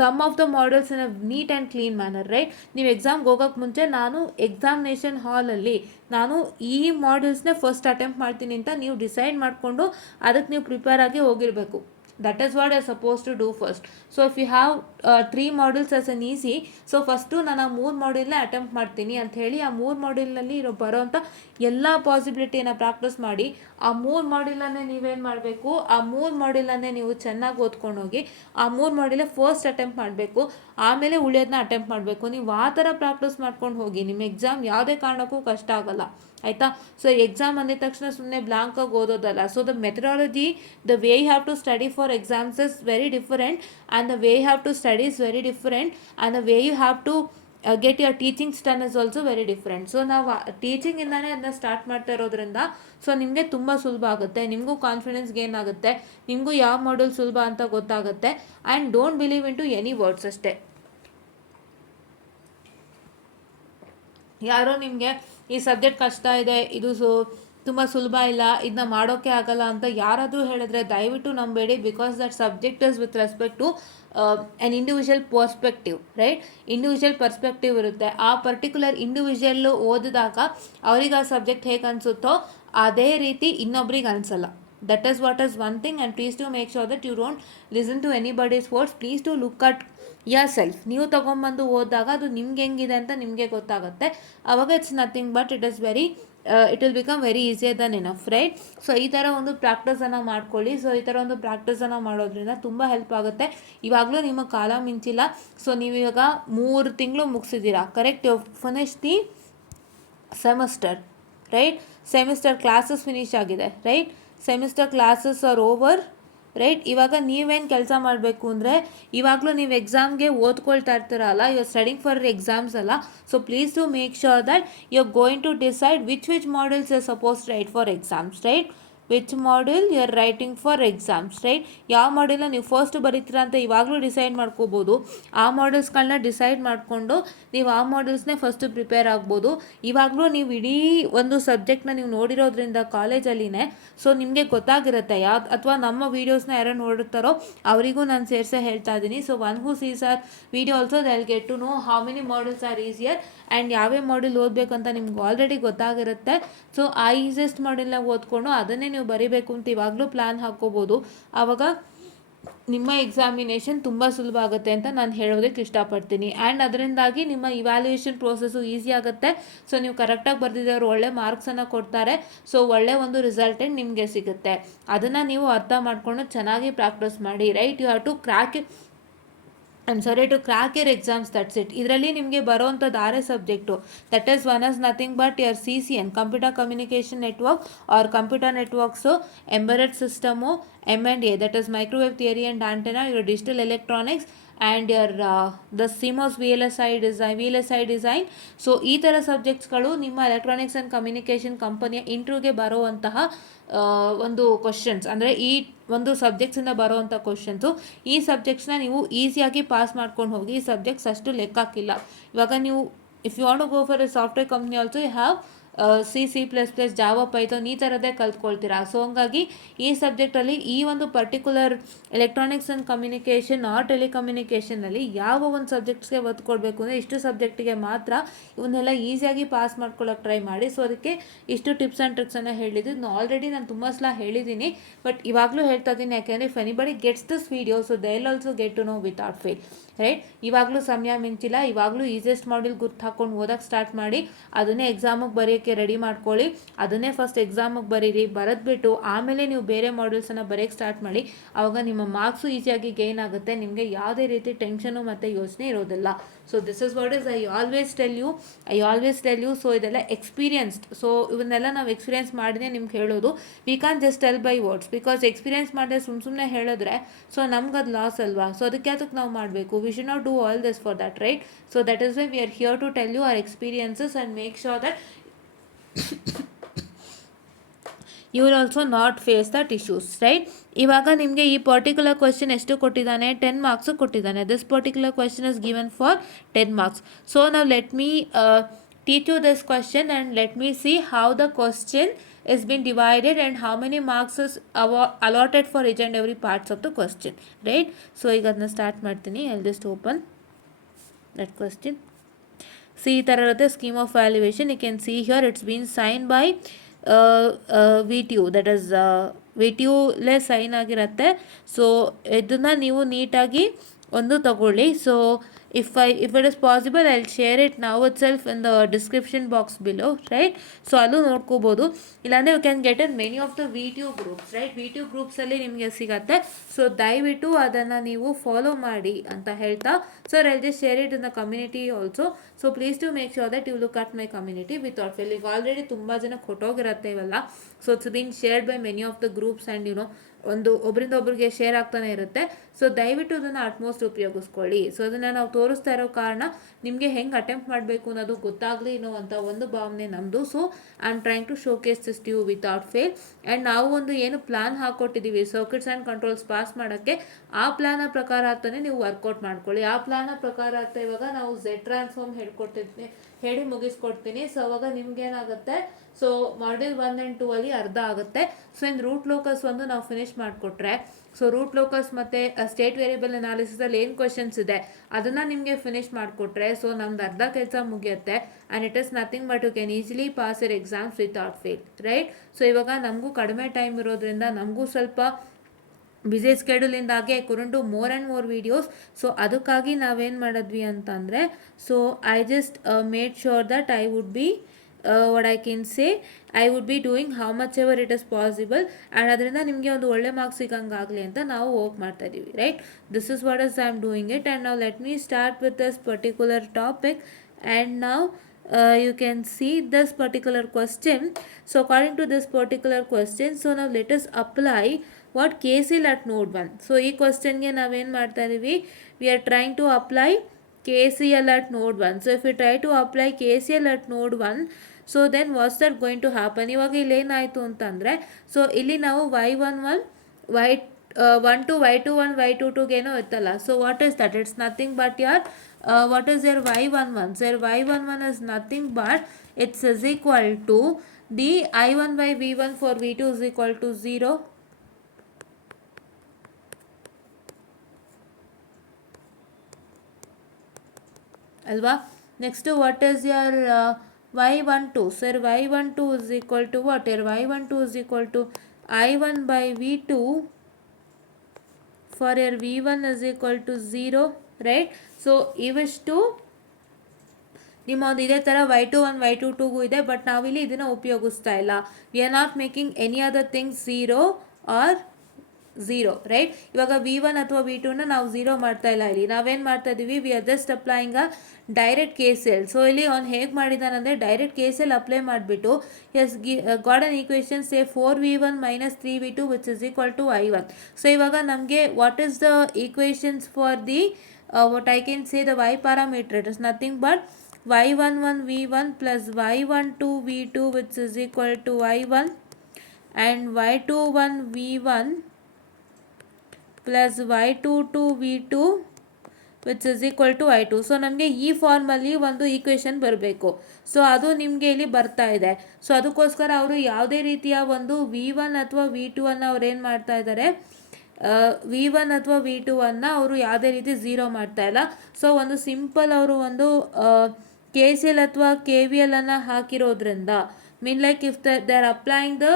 some of the models in a neat and clean manner, right? ನೀವು ಎಕ್ಸಾಮ್ಗೆ ಹೋಗೋಕ್ಕೆ ಮುಂಚೆ ನಾನು ಎಕ್ಸಾಮಿನೇಷನ್ ಹಾಲಲ್ಲಿ ನಾನು ಈ ಮಾಡೆಲ್ಸ್ನೇ ಫಸ್ಟ್ ಅಟೆಂಪ್ಟ್ ಮಾಡ್ತೀನಿ ಅಂತ ನೀವು ಡಿಸೈಡ್ ಮಾಡಿಕೊಂಡು ಅದಕ್ಕೆ ನೀವು ಪ್ರಿಪೇರ್ ಆಗಿ ಹೋಗಿರಬೇಕು. That is what I am supposed to do first. So if you have 3 modules as an easy, so first ನಾನು ಆ 3 ಮಾಡ್ಯೂಲ್ನೇ ಅಟೆಂಪ್ಟ್ ಮಾಡ್ತೀನಿ ಅಂತ ಹೇಳಿ ಆ 3 ಮಾಡ್ಯೂಲ್ನಲ್ಲಿ ಬರೋವಂಥ ಎಲ್ಲ ಪಾಸಿಬಿಲಿಟಿಯನ್ನು ಪ್ರಾಕ್ಟೀಸ್ ಮಾಡಿ ಆ 3 ಮಾಡ್ಯೂಲನ್ನೇ ನೀವೇನು ಮಾಡಬೇಕು, ಆ 3 ಮಾಡ್ಯೂಲನ್ನೇ ನೀವು ಚೆನ್ನಾಗಿ ಓದ್ಕೊಂಡು ಹೋಗಿ ಆ 3 ಮಾಡ್ಯೂಲೇ ಫಸ್ಟ್ ಅಟೆಂಪ್ಟ್ ಮಾಡಬೇಕು, ಆಮೇಲೆ ಉಳಿಯೋದನ್ನ ಅಟೆಂಪ್ಟ್ ಮಾಡಬೇಕು. ನೀವು ಆ ಥರ ಪ್ರಾಕ್ಟೀಸ್ ಮಾಡ್ಕೊಂಡು ಹೋಗಿ ನಿಮ್ಮ ಎಕ್ಸಾಮ್ ಯಾವುದೇ ಕಾರಣಕ್ಕೂ ಕಷ್ಟ ಆಗಲ್ಲ, ಆಯಿತಾ? ಸೊ ಎಕ್ಸಾಮ್ ಅಂದಿದ ತಕ್ಷಣ ಸುಮ್ಮನೆ ಬ್ಲಾಂಕಾಗಿ ಓದೋದಲ್ಲ. So the methodology, the way you have to study for exams is very different and the way you have to study is very different and the way you have to get your teachings done is also very different. So ನಾವು ಟೀಚಿಂಗಿಂದನೇ ಅದನ್ನ start ಮಾಡ್ತಾ ಇರೋದ್ರಿಂದ so ನಿಮಗೆ ತುಂಬ ಸುಲಭ ಆಗುತ್ತೆ, ನಿಮಗೂ ಕಾನ್ಫಿಡೆನ್ಸ್ ಗೇನ್ ಆಗುತ್ತೆ, ನಿಮಗೂ ಯಾವ ಮಾಡ್ಯೂಲ್ ಸುಲಭ ಅಂತ ಗೊತ್ತಾಗುತ್ತೆ. And don't believe into any words ಅಷ್ಟೇ. ಯಾರೋ ನಿಮಗೆ ಈ ಸಬ್ಜೆಕ್ಟ್ ಕಷ್ಟ ಇದೆ, ಇದು ತುಂಬ ಸುಲಭ ಇಲ್ಲ, ಇದನ್ನ ಮಾಡೋಕ್ಕೆ ಆಗಲ್ಲ ಅಂತ ಯಾರಾದರೂ ಹೇಳಿದ್ರೆ ದಯವಿಟ್ಟು ನಂಬೇಡಿ. Because that subject is with respect to an individual perspective, right? Individual perspective ಇರುತ್ತೆ. ಆ ಪರ್ಟಿಕ್ಯುಲರ್ ಇಂಡಿವಿಜುವಲ್ಲು ಓದಿದಾಗ ಅವ್ರಿಗೆ ಆ ಸಬ್ಜೆಕ್ಟ್ ಹೇಗೆ ಅನಿಸುತ್ತೋ ಅದೇ ರೀತಿ ಇನ್ನೊಬ್ರಿಗೆ ಅನಿಸಲ್ಲ. That is what is one thing, and please do make sure that you don't listen to anybody's words. Please do look at yourself. ನೀವು ತೊಗೊಂಬಂದು ಓದಿದಾಗ ಅದು ನಿಮ್ಗೆ ಹೆಂಗಿದೆ ಅಂತ ನಿಮಗೆ ಗೊತ್ತಾಗುತ್ತೆ. ಆವಾಗ it's nothing but it is very it will become very easier Dhan enough, right? So ಈ ಥರ ಒಂದು ಪ್ರಾಕ್ಟೀಸನ್ನು ಮಾಡ್ಕೊಳ್ಳಿ. ಸೊ ಈ ಥರ ಒಂದು ಪ್ರಾಕ್ಟೀಸನ್ನು ಮಾಡೋದ್ರಿಂದ ತುಂಬ ಹೆಲ್ಪ್ ಆಗುತ್ತೆ. ಇವಾಗಲೂ ನಿಮ್ಮ ಕಾಲ ಮಿಂಚಿಲ್ಲ. ಸೊ ನೀವು ಇವಾಗ 3 ತಿಂಗಳು ಮುಗಿಸಿದ್ದೀರಾ, correct? You finish the semester, right? Semester classes finish ಆಗಿದೆ, right? Semester classes are over, right? ಇವಾಗ ನೀವೇನು ಕೆಲಸ ಮಾಡಬೇಕು ಅಂದರೆ, ಇವಾಗಲೂ ನೀವು ಎಕ್ಸಾಮ್ಗೆ ಓದ್ಕೊಳ್ತಾ ಇರ್ತೀರಲ್ಲ, you are studying for exams ಅಲ್ಲ. So please to make sure that you are going to decide which models you are suppose write for exams, right? Which module you are writing for exams, right? ಯಾವ ಮಾಡ್ಯೂಲ್ನ ನೀವು first ಬರೀತೀರಾ ಅಂತ ಇವಾಗಲೂ decide ಮಾಡ್ಕೋಬೋದು. ಆ ಮಾಡ್ಯೂಲ್ಸ್ಗಳನ್ನ decide ಮಾಡಿಕೊಂಡು ನೀವು ಆ ಮಾಡ್ಯೂಲ್ಸ್ನೇ ಫಸ್ಟು ಪ್ರಿಪೇರ್ ಆಗ್ಬೋದು. ಇವಾಗಲೂ ನೀವು ಇಡೀ ಒಂದು ಸಬ್ಜೆಕ್ಟ್ನ ನೀವು ನೋಡಿರೋದ್ರಿಂದ ಕಾಲೇಜಲ್ಲಿನೇ ಸೊ ನಿಮಗೆ ಗೊತ್ತಾಗಿರುತ್ತೆ ಯಾವ್ದು, ಅಥವಾ ನಮ್ಮ ವೀಡಿಯೋಸ್ನ ಯಾರು ನೋಡುತ್ತಾರೋ ಅವರಿಗೂ ನಾನು ಸೇರಿಸೇ ಹೇಳ್ತಾ ಇದ್ದೀನಿ. So one who sees our video also they will get to know how many modules are easier and ಯಾವ್ಯಾವ ಮಾಡ್ಯೂಲ್ ಓದಬೇಕಂತ ನಿಮ್ಗೆ ಆಲ್ರೆಡಿ ಗೊತ್ತಾಗಿರುತ್ತೆ. ಸೊ ಆ ಈಸಿಯೆಸ್ಟ್ ಮಾಡ್ಯೂಲ್ನ ಓದ್ಕೊಂಡು ಅದನ್ನೇ ನೀವು ಬರೀಬೇಕು ಅಂತ ಇವಾಗಲೂ ಪ್ಲ್ಯಾನ್ ಹಾಕ್ಕೋಬೋದು. ಆವಾಗ ನಿಮ್ಮ ಎಕ್ಸಾಮಿನೇಷನ್ ತುಂಬ ಸುಲಭ ಆಗುತ್ತೆ ಅಂತ ನಾನು ಹೇಳೋದಕ್ಕೆ ಇಷ್ಟಪಡ್ತೀನಿ. ಆ್ಯಂಡ್ ಅದರಿಂದಾಗಿ ನಿಮ್ಮ ಇವ್ಯಾಲ್ಯೂಯೇಷನ್ ಪ್ರೋಸೆಸ್ಸು ಈಸಿ ಆಗುತ್ತೆ. ಸೊ ನೀವು ಕರೆಕ್ಟಾಗಿ ಬರೆದಿದ್ದವರು ಒಳ್ಳೆ ಮಾರ್ಕ್ಸನ್ನು ಕೊಡ್ತಾರೆ. ಸೊ ಒಳ್ಳೆ ಒಂದು ರಿಸಲ್ಟೆಂಟ್ ನಿಮಗೆ ಸಿಗುತ್ತೆ. ಅದನ್ನು ನೀವು ಅರ್ಥ ಮಾಡಿಕೊಂಡು ಚೆನ್ನಾಗಿ ಪ್ರಾಕ್ಟೀಸ್ ಮಾಡಿ, right? You have to crack to crack your exams, that's it. ಇದರಲ್ಲಿ ನಿಮಗೆ ಬರೋವಂಥದ್ದು 6 subject. That is one is nothing but your CCN, computer communication network or computer networks, embedded system, M&A, that is microwave theory and antenna, your digital electronics and your the CMOS VLSI design. So ಈ ಥರ ಸಬ್ಜೆಕ್ಟ್ಸ್ಗಳು ನಿಮ್ಮ electronics and communication ಕಂಪನಿಯ ಇಂಟರ್ವ್ಯೂಗೆ ಬರುವಂತಹ ಒಂದು questions, ಅಂದರೆ ಈ ಒಂದು ಸಬ್ಜೆಕ್ಟ್ಸಿಂದ ಬರೋವಂಥ questions. ಈ ಸಬ್ಜೆಕ್ಟ್ಸ್ನ ನೀವು ಈಸಿಯಾಗಿ ಪಾಸ್ ಮಾಡ್ಕೊಂಡು ಹೋಗಿ. ಈ ಸಬ್ಜೆಕ್ಟ್ಸ್ ಅಷ್ಟು ಲೆಕ್ಕಾಕಿಲ್ಲ. ಇವಾಗ ನೀವು if you want to go for a software company also you have C++, Java, Python ಈ ಥರದ್ದೇ ಕಲ್ತ್ಕೊಳ್ತೀರಾ. ಸೊ ಹಂಗಾಗಿ ಈ ಸಬ್ಜೆಕ್ಟಲ್ಲಿ ಈ ಒಂದು particular electronics and communication or ಟೆಲಿಕಮ್ಯುನಿಕೇಷನಲ್ಲಿ ಯಾವ ಒಂದು ಸಬ್ಜೆಕ್ಟ್ಸ್ಗೆ ಒತ್ತು ಕೊಡಬೇಕು ಅಂದರೆ ಇಷ್ಟು ಸಬ್ಜೆಕ್ಟಿಗೆ ಮಾತ್ರ ಇವನ್ನೆಲ್ಲ ಈಸಿಯಾಗಿ ಪಾಸ್ ಮಾಡ್ಕೊಳ್ಳೋಕೆ ಟ್ರೈ ಮಾಡಿ. ಸೊ ಅದಕ್ಕೆ ಇಷ್ಟು ಟಿಪ್ಸ್ ಆ್ಯಂಡ್ ಟ್ರಿಕ್ಸನ್ನು ಹೇಳಿದ್ದು ಆಲ್ರೆಡಿ ನಾನು ತುಂಬ ಸಲ ಹೇಳಿದ್ದೀನಿ, ಬಟ್ ಇವಾಗಲೂ ಹೇಳ್ತಾ ಇದ್ದೀನಿ. ಯಾಕೆಂದರೆ if anybody gets this video so they will also get to know without fail, right? ಇವಾಗಲೂ ಸಮಯ ಮಿಂಚಿಲ್ಲ. ಇವಾಗಲೂ ಈಸಿಯೆಸ್ಟ್ ಮಾಡ್ಯೂಲ್ ಗುರ್ತು ಹಾಕ್ಕೊಂಡು ಓದೋಕ್ಕೆ ಸ್ಟಾರ್ಟ್ ಮಾಡಿ. ಅದನ್ನೇ ಎಕ್ಸಾಮಿಗೆ ಬರೆಯೋಕ್ಕೆ ಬರೆಯೋಕ್ಕೆ ರೆಡಿ ಮಾಡ್ಕೊಳ್ಳಿ. ಅದನ್ನೇ ಫಸ್ಟ್ ಎಕ್ಸಾಮಿಗೆ ಬರೀರಿ, ಬರೆದ್ಬಿಟ್ಟು ಆಮೇಲೆ ನೀವು ಬೇರೆ ಮಾಡ್ಯೂಲ್ಸನ್ನು ಬರೆಯೋಕ್ಕೆ ಸ್ಟಾರ್ಟ್ ಮಾಡಿ. ಆವಾಗ ನಿಮ್ಮ ಮಾರ್ಕ್ಸು ಈಸಿಯಾಗಿ ಗೇನ್ ಆಗುತ್ತೆ, ನಿಮಗೆ ಯಾವುದೇ ರೀತಿ ಟೆನ್ಷನು ಮತ್ತು ಯೋಚನೆ ಇರೋದಿಲ್ಲ. So this is what is I always tell you. So ಇದೆಲ್ಲ ಎಕ್ಸ್ಪೀರಿಯನ್ಸ್ಡ್. ಸೊ ಇವನ್ನೆಲ್ಲ ನಾವು ಎಕ್ಸ್ಪೀರಿಯನ್ಸ್ ಮಾಡಿದ್ರೆ ನಿಮ್ಗೆ ಹೇಳೋದು. We can just tell by words, because experience ಮಾಡಿದ್ರೆ ಸುಮ್ಮನೆ ಹೇಳಿದ್ರೆ ಸೊ ನಮ್ಗೆ ಅದು ಲಾಸ್ ಅಲ್ವಾ. ಸೊ ಅದಕ್ಕೆ ನಾವು ಮಾಡಬೇಕು. We should not do all this for that, right? So that is why we are here to tell you our experiences and make sure that you will also not face that issues, right? ಇವಾಗ ನಿಮಗೆ ಈ particular question ಎಷ್ಟು ಕೊಟ್ಟಿದ್ದಾನೆ? 10 marks ಕೊಟ್ಟಿದ್ದಾನೆ. This particular question is given for 10 marks. So ನಾವು let me teach you this question and let me see how the question is been divided and how many marks is allotted for each and every parts of the question, right? So ಈಗ ಅದನ್ನ start ಮಾಡ್ತೀನಿ. I'll just open that question. See, ಈ ಥರ ಇರುತ್ತೆ scheme of valuation. You can see here it's been signed by VTU, that is VTUಲೇ sign ಆಗಿರುತ್ತೆ. So ಇದನ್ನು ನೀವು ನೀಟಾಗಿ ಒಂದು ತಗೊಳ್ಳಿ. So if it is possible, I'll share it now itself in the description box below, right? So ಅಲ್ಲೂ ನೋಡ್ಕೋಬೋದು. ಇಲ್ಲಾಂದರೆ you can get in many of the VTU groups, right? VTU ಗ್ರೂಪ್ಸಲ್ಲಿ ನಿಮಗೆ ಸಿಗತ್ತೆ. ಸೊ ದಯವಿಟ್ಟು ಅದನ್ನು ನೀವು ಫಾಲೋ ಮಾಡಿ ಅಂತ ಹೇಳ್ತಾ, sir I'll just share it in the community also. So please do make sure that you look at my community without fail. ಈಗ already ತುಂಬ ಜನ ಕೊಟ್ಟೋಗಿರತ್ತೆ ಇವೆಲ್ಲ. So it's been shared by many of the groups and ಒಂದು ಒಬ್ಬರಿಂದ ಒಬ್ರಿಗೆ share ಆಗ್ತಾನೆ ಇರುತ್ತೆ. ಸೊ ದಯವಿಟ್ಟು ಅದನ್ನು ಅಟ್ಮೋಸ್ಟ್ ಉಪಯೋಗಿಸ್ಕೊಳ್ಳಿ. ಸೊ ಅದನ್ನು ನಾವು ತೋರಿಸ್ತಾ ಇರೋ ಕಾರಣ ನಿಮಗೆ ಹೆಂಗೆ ಅಟೆಂಪ್ಟ್ ಮಾಡಬೇಕು ಅನ್ನೋದು ಗೊತ್ತಾಗಲಿ ಅನ್ನೋವಂಥ ಒಂದು ಭಾವನೆ ನಮ್ಮದು. So I am trying to showcase this to you without fail. And ನಾವು ಒಂದು ಏನು ಪ್ಲಾನ್ ಹಾಕ್ಕೊಟ್ಟಿದ್ದೀವಿ ಸರ್ಕ್ಯೂಟ್ಸ್ ಆ್ಯಂಡ್ ಕಂಟ್ರೋಲ್ಸ್ ಪಾಸ್ ಮಾಡೋಕ್ಕೆ, ಆ ಪ್ಲಾನ ಪ್ರಕಾರ ಆಗ್ತಾನೆ ನೀವು ವರ್ಕೌಟ್ ಮಾಡ್ಕೊಳ್ಳಿ. ಆ ಪ್ಲಾನ ಪ್ರಕಾರ ಆಗ್ತಾ ಇವಾಗ ನಾವು Z ಟ್ರಾನ್ಸ್ಫಾರ್ಮ್ ಹೇಳಿ ಮುಗಿಸ್ಕೊಡ್ತೀನಿ. ಸೊ ಅವಾಗ ನಿಮ್ಗೇನಾಗುತ್ತೆ, ಸೊ ಮಾಡ್ಯೂಲ್ 1 and 2 ಅಲ್ಲಿ ಅರ್ಧ ಆಗುತ್ತೆ. ಸೊ ಇನ್ನು ರೂಟ್ ಲೋಕಸ್ ಒಂದು ನಾವು ಫಿನಿಶ್ ಮಾಡಿಕೊಟ್ರೆ, ಸೊ ರೂಟ್ ಲೋಕಸ್ ಮತ್ತು ಸ್ಟೇಟ್ ವೇರಿಯಬಲ್ ಅನಾಲಿಸಿಸಲ್ಲಿ ಏನು ಕ್ವೆಶನ್ಸ್ ಇದೆ ಅದನ್ನು ನಿಮಗೆ ಫಿನಿಶ್ ಮಾಡಿಕೊಟ್ರೆ ಸೊ ನಮ್ದು ಅರ್ಧ ಕೆಲಸ ಮುಗಿಯುತ್ತೆ. And it is nothing but you can easily pass your exams without fail, right? So ಇವಾಗ ನಮಗೂ ಕಡಿಮೆ ಟೈಮ್ ಇರೋದ್ರಿಂದ ನಮಗೂ ಸ್ವಲ್ಪ ಬಿಸಿ ಸ್ಕೆಡ್ಯೂಲಿಂದಾಗಿ I couldn't do more and more videos. So ಅದಕ್ಕಾಗಿ ನಾವೇನು ಮಾಡಿದ್ವಿ ಅಂತಂದರೆ, so I just made sure that I would be what I can say, I would be doing how much ever it is possible. And ಅದರಿಂದ ನಿಮಗೆ ಒಂದು ಒಳ್ಳೆ marks ಸಿಗಂಗಾಗಲಿ ಅಂತ ನಾವು ವರ್ಕ್ ಮಾಡ್ತಾ ಇದ್ದೀವಿ, right? This is what is I am doing it. And ನಾವು let me start with this particular topic. And ನಾವು you can see this particular question. So according to this particular question, so now let us apply what KCL at node 1. So ಈ ಕ್ವಶನ್ಗೆ ನಾವೇನು ಮಾಡ್ತಾ ಇದ್ದೀವಿ, we are trying to apply KCL at node 1. So if we try to apply KCL at node 1, so then what's that going to happen? ಇವಾಗ ಇಲ್ಲಿ ಏನಾಯಿತು ಅಂತಂದರೆ, so ಇಲ್ಲಿ ನಾವು y11 y12 y21 y22ಗೇನೋ ಇತ್ತಲ್ಲ. So what is that? It's nothing but your what is your y11? So your y11 is nothing but it's is equal to the I1 by V1 for V2 is equal to 0. ಅಲ್ವಾ? Next what is your y12? Sir, y12 is equal to what? Here y12 is equal to I1 by V2 for your V1 is equal to 0, right? So ಇವಿಷ್ಟು ನಿಮ್ಮ ಒಂದು ಇದೇ ಥರ y21 y22ಗೂ ಇದೆ, but ನಾವಿಲ್ಲಿ ಇದನ್ನು ಉಪಯೋಗಿಸ್ತಾ ಇಲ್ಲ. We are not making any other things 0 or 0, right? ಇವಾಗ V1 ಅಥವಾ V2ನ ನಾವು 0 ಮಾಡ್ತಾ ಇಲ್ಲ. ಇಲ್ಲಿ ನಾವೇನು ಮಾಡ್ತಾ ಇದ್ದೀವಿ, we are just applying a direct KCL. So ಇಲ್ಲಿ ಅವ್ನು ಹೇಗೆ ಮಾಡಿದ್ದಾನಂದರೆ ಡೈರೆಕ್ಟ್ KCL ಅಪ್ಲೈ ಮಾಡಿಬಿಟ್ಟು as got an equation say 4V1 - 3V2 which is equal to I1. So ಇವಾಗ ನಮಗೆ what is the equations for the what I can say the y parameter? It is nothing but y11 V1 plus y12 V2 which is equal to I1 and y21 V1 plus y22 V2 which is equal to I2. So ನಮಗೆ ಈ ಫಾರ್ಮಲ್ಲಿ ಒಂದು equation ಬರಬೇಕು. So ಅದು ನಿಮಗೆ ಇಲ್ಲಿ ಬರ್ತಾ ಇದೆ. ಸೊ ಅದಕ್ಕೋಸ್ಕರ ಅವರು ಯಾವುದೇ ರೀತಿಯ ಒಂದು V1 ಅಥವಾ V2 ಅನ್ನು ಅವ್ರು ಏನು ಮಾಡ್ತಾ ಇದ್ದಾರೆ, V1 ಅಥವಾ V2 ಅನ್ನು ಅವರು ಯಾವುದೇ ರೀತಿ 0 ಮಾಡ್ತಾ ಇಲ್ಲ. ಸೊ ಒಂದು ಸಿಂಪಲ್ ಅವರು ಒಂದು KCL ಅಥವಾ KVL ಅನ್ನು ಹಾಕಿರೋದ್ರಿಂದ, mean like if they are applying the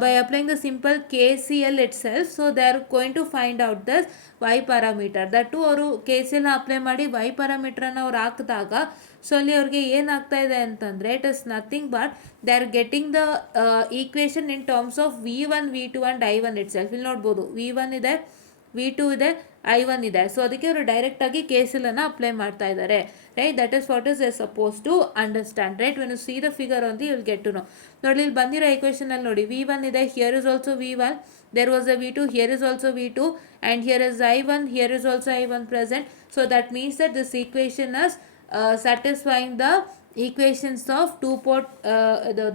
by applying the simple KCL itself. So they are going to find out this y parameter. That too ಅವರು ಕೆ ಸಿ ಎಲ್ನ ಅಪ್ಲೈ ಮಾಡಿ y ಪ್ಯಾರಾಮೀಟ್ರನ್ನ ಅವ್ರು ಹಾಕಿದಾಗ so ಅಲ್ಲಿ ಅವ್ರಿಗೆ ಏನಾಗ್ತಾ ಇದೆ ಅಂತಂದರೆ it is nothing but they are getting the equation in terms of V1 V2 and I1 it self. ಇಲ್ಲಿ ನೋಡ್ಬೋದು V1 ಇದೆ, V2 ಇದೆ, I1 ಇದೆ. ಸೊ ಅದಕ್ಕೆ ಅವರು ಡೈರೆಕ್ಟಾಗಿ ಕೆ ಸಿ ಎಲ್ ಅನ್ನು ಅಪ್ಲೈ ಮಾಡ್ತಾ ಇದ್ದಾರೆ, right. That is what is a suppose to understand, right. When you see the figure on the you will get to know. ನೋಡಿ ಇಲ್ಲಿ ಬಂದಿರೋ ಈಕ್ವೇಷನ್ ಅಲ್ಲಿ ನೋಡಿ V1 ಇದೆ, here is also V1, there was a V2, here is also V2, and here is I1, here is also I1 present. So that means that this equation is satisfying the equations of two port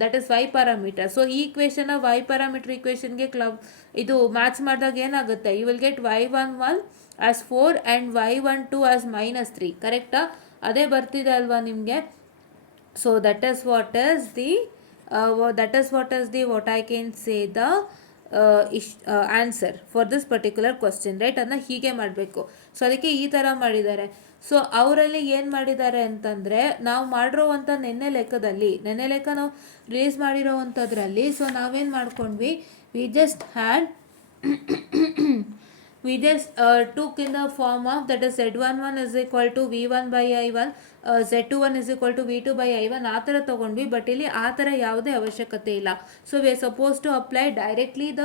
that is y parameter. So ಈ equation y parameter equation ಗೆ ಇದು match ಮಾಡಿದಾಗ ಏನಾಗುತ್ತೆ, you will get y11 as 4 and y12 as -3, ಕರೆಕ್ಟಾ? ಅದೇ ಬರ್ತಿದೆ ಅಲ್ವಾ ನಿಮಗೆ? So that is what is the what I can say the answer for this particular question, right. ಅದನ್ನ ಹೀಗೆ ಮಾಡಬೇಕು. ಸೊ ಅದಕ್ಕೆ ಈ ಥರ ಮಾಡಿದ್ದಾರೆ. ಸೊ ಅವರಲ್ಲಿ ಏನು ಮಾಡಿದ್ದಾರೆ ಅಂತಂದರೆ, ನಾವು ಮಾಡಿರೋವಂಥ ನೆನ್ನೆ ಲೆಕ್ಕ ನಾವು ರಿಲೀಸ್ ಮಾಡಿರೋವಂಥದ್ರಲ್ಲಿ ಸೊ ನಾವೇನು ಮಾಡ್ಕೊಂಡ್ವಿ, we just took in the form of that is Z11 is equal to V1 by I1, Z21 is equal to V2 by I1 ಆ ಥರ ತೊಗೊಂಡ್ವಿ. ಬಟ್ ಇಲ್ಲಿ ಆ ಥರ ಯಾವುದೇ ಅವಶ್ಯಕತೆ ಇಲ್ಲ. So we are suppose to apply directly the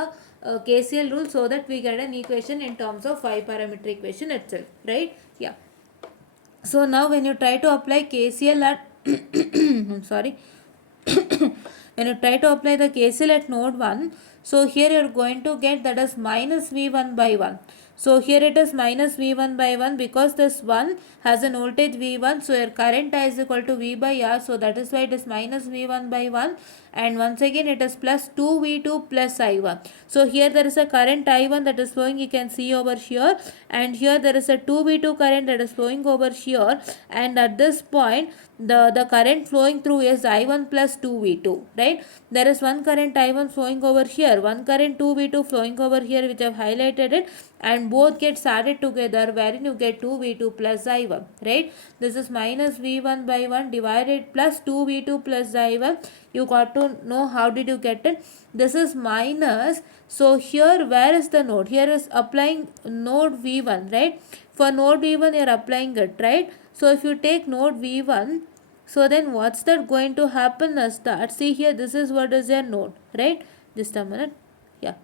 KCL rule so that we get an equation in terms of y parameter equation itself, right? Yeah. So now when you try to apply KCL at I'm sorry when you try to apply the KCL at node 1, so here you are going to get that is minus V1 by 1. So here it is minus V1 by 1 because this 1 has an voltage V1. So your current I is equal to V by R. So that is why it is minus V1 by 1. And once again it is plus 2V2 plus I1. So here there is a current I1 that is flowing, you can see over here. And here there is a 2V2 current that is flowing over here. And at this point the current flowing through is I1 plus 2V2, right? There is one current I1 flowing over here, one current 2V2 flowing over here, which I have highlighted it, and both get added together wherein you get 2V2 plus I1, right? This is minus V1 by 1 divided plus 2V2 plus I1. You got to know how did you get it. This is minus, so here where is the node? Here is applying node V1, right? For node V1 you are applying it, right? So if you take node V1, so then what's that going to happen is that, see here, this is what is your node, right? Just a minute. Yeah,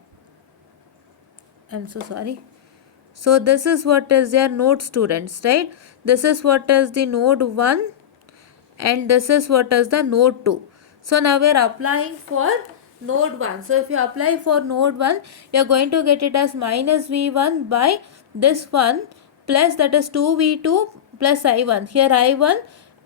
I'm so sorry. So this is what is your node, students, right? This is what is the node 1 and this is what is the node 2. So now we are applying for node 1. So if you apply for node 1, you are going to get it as minus V1 by this one plus that is 2V2 plus I1. Here I1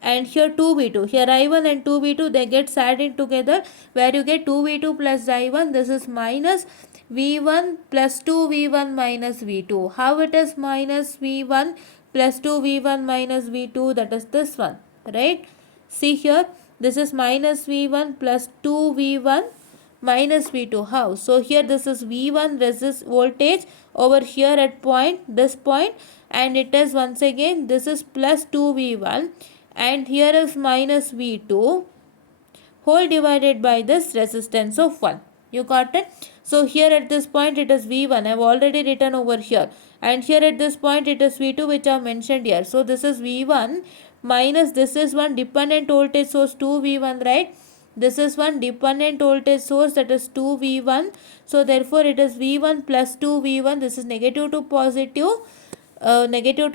and here 2V2. Here I1 and 2V2 they get added together where you get 2V2 plus I1. This is minus V1 plus 2V1 minus V2. How it is minus V1 plus 2V1 minus V2? That is this one, right? See here, this is minus V1 plus 2V1 minus V2. How? So here this is V1 resist voltage over here at this point, and it is once again this is plus 2V1 and here is minus V2 whole divided by this resistance of 1. You got it? So here at this point it is V1, I have already written over here, and here at this point it is V2 which I have mentioned here. So this is V1 minus this is one dependent voltage source 2V1, right? This is one dependent voltage source, that is 2V1. So therefore it is V1 plus 2V1. This is negative to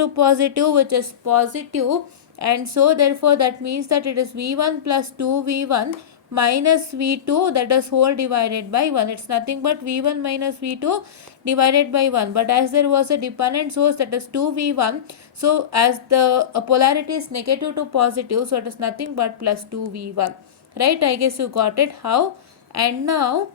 positive, which is positive, and so therefore that means that it is V1 plus 2V1 minus V2, that is whole divided by 1. It's nothing but V1 minus V2 divided by 1. But as there was a dependent source, that is 2V1, so as the polarity is negative to positive, so it is nothing but plus 2V1, right? I guess you got it. How? And now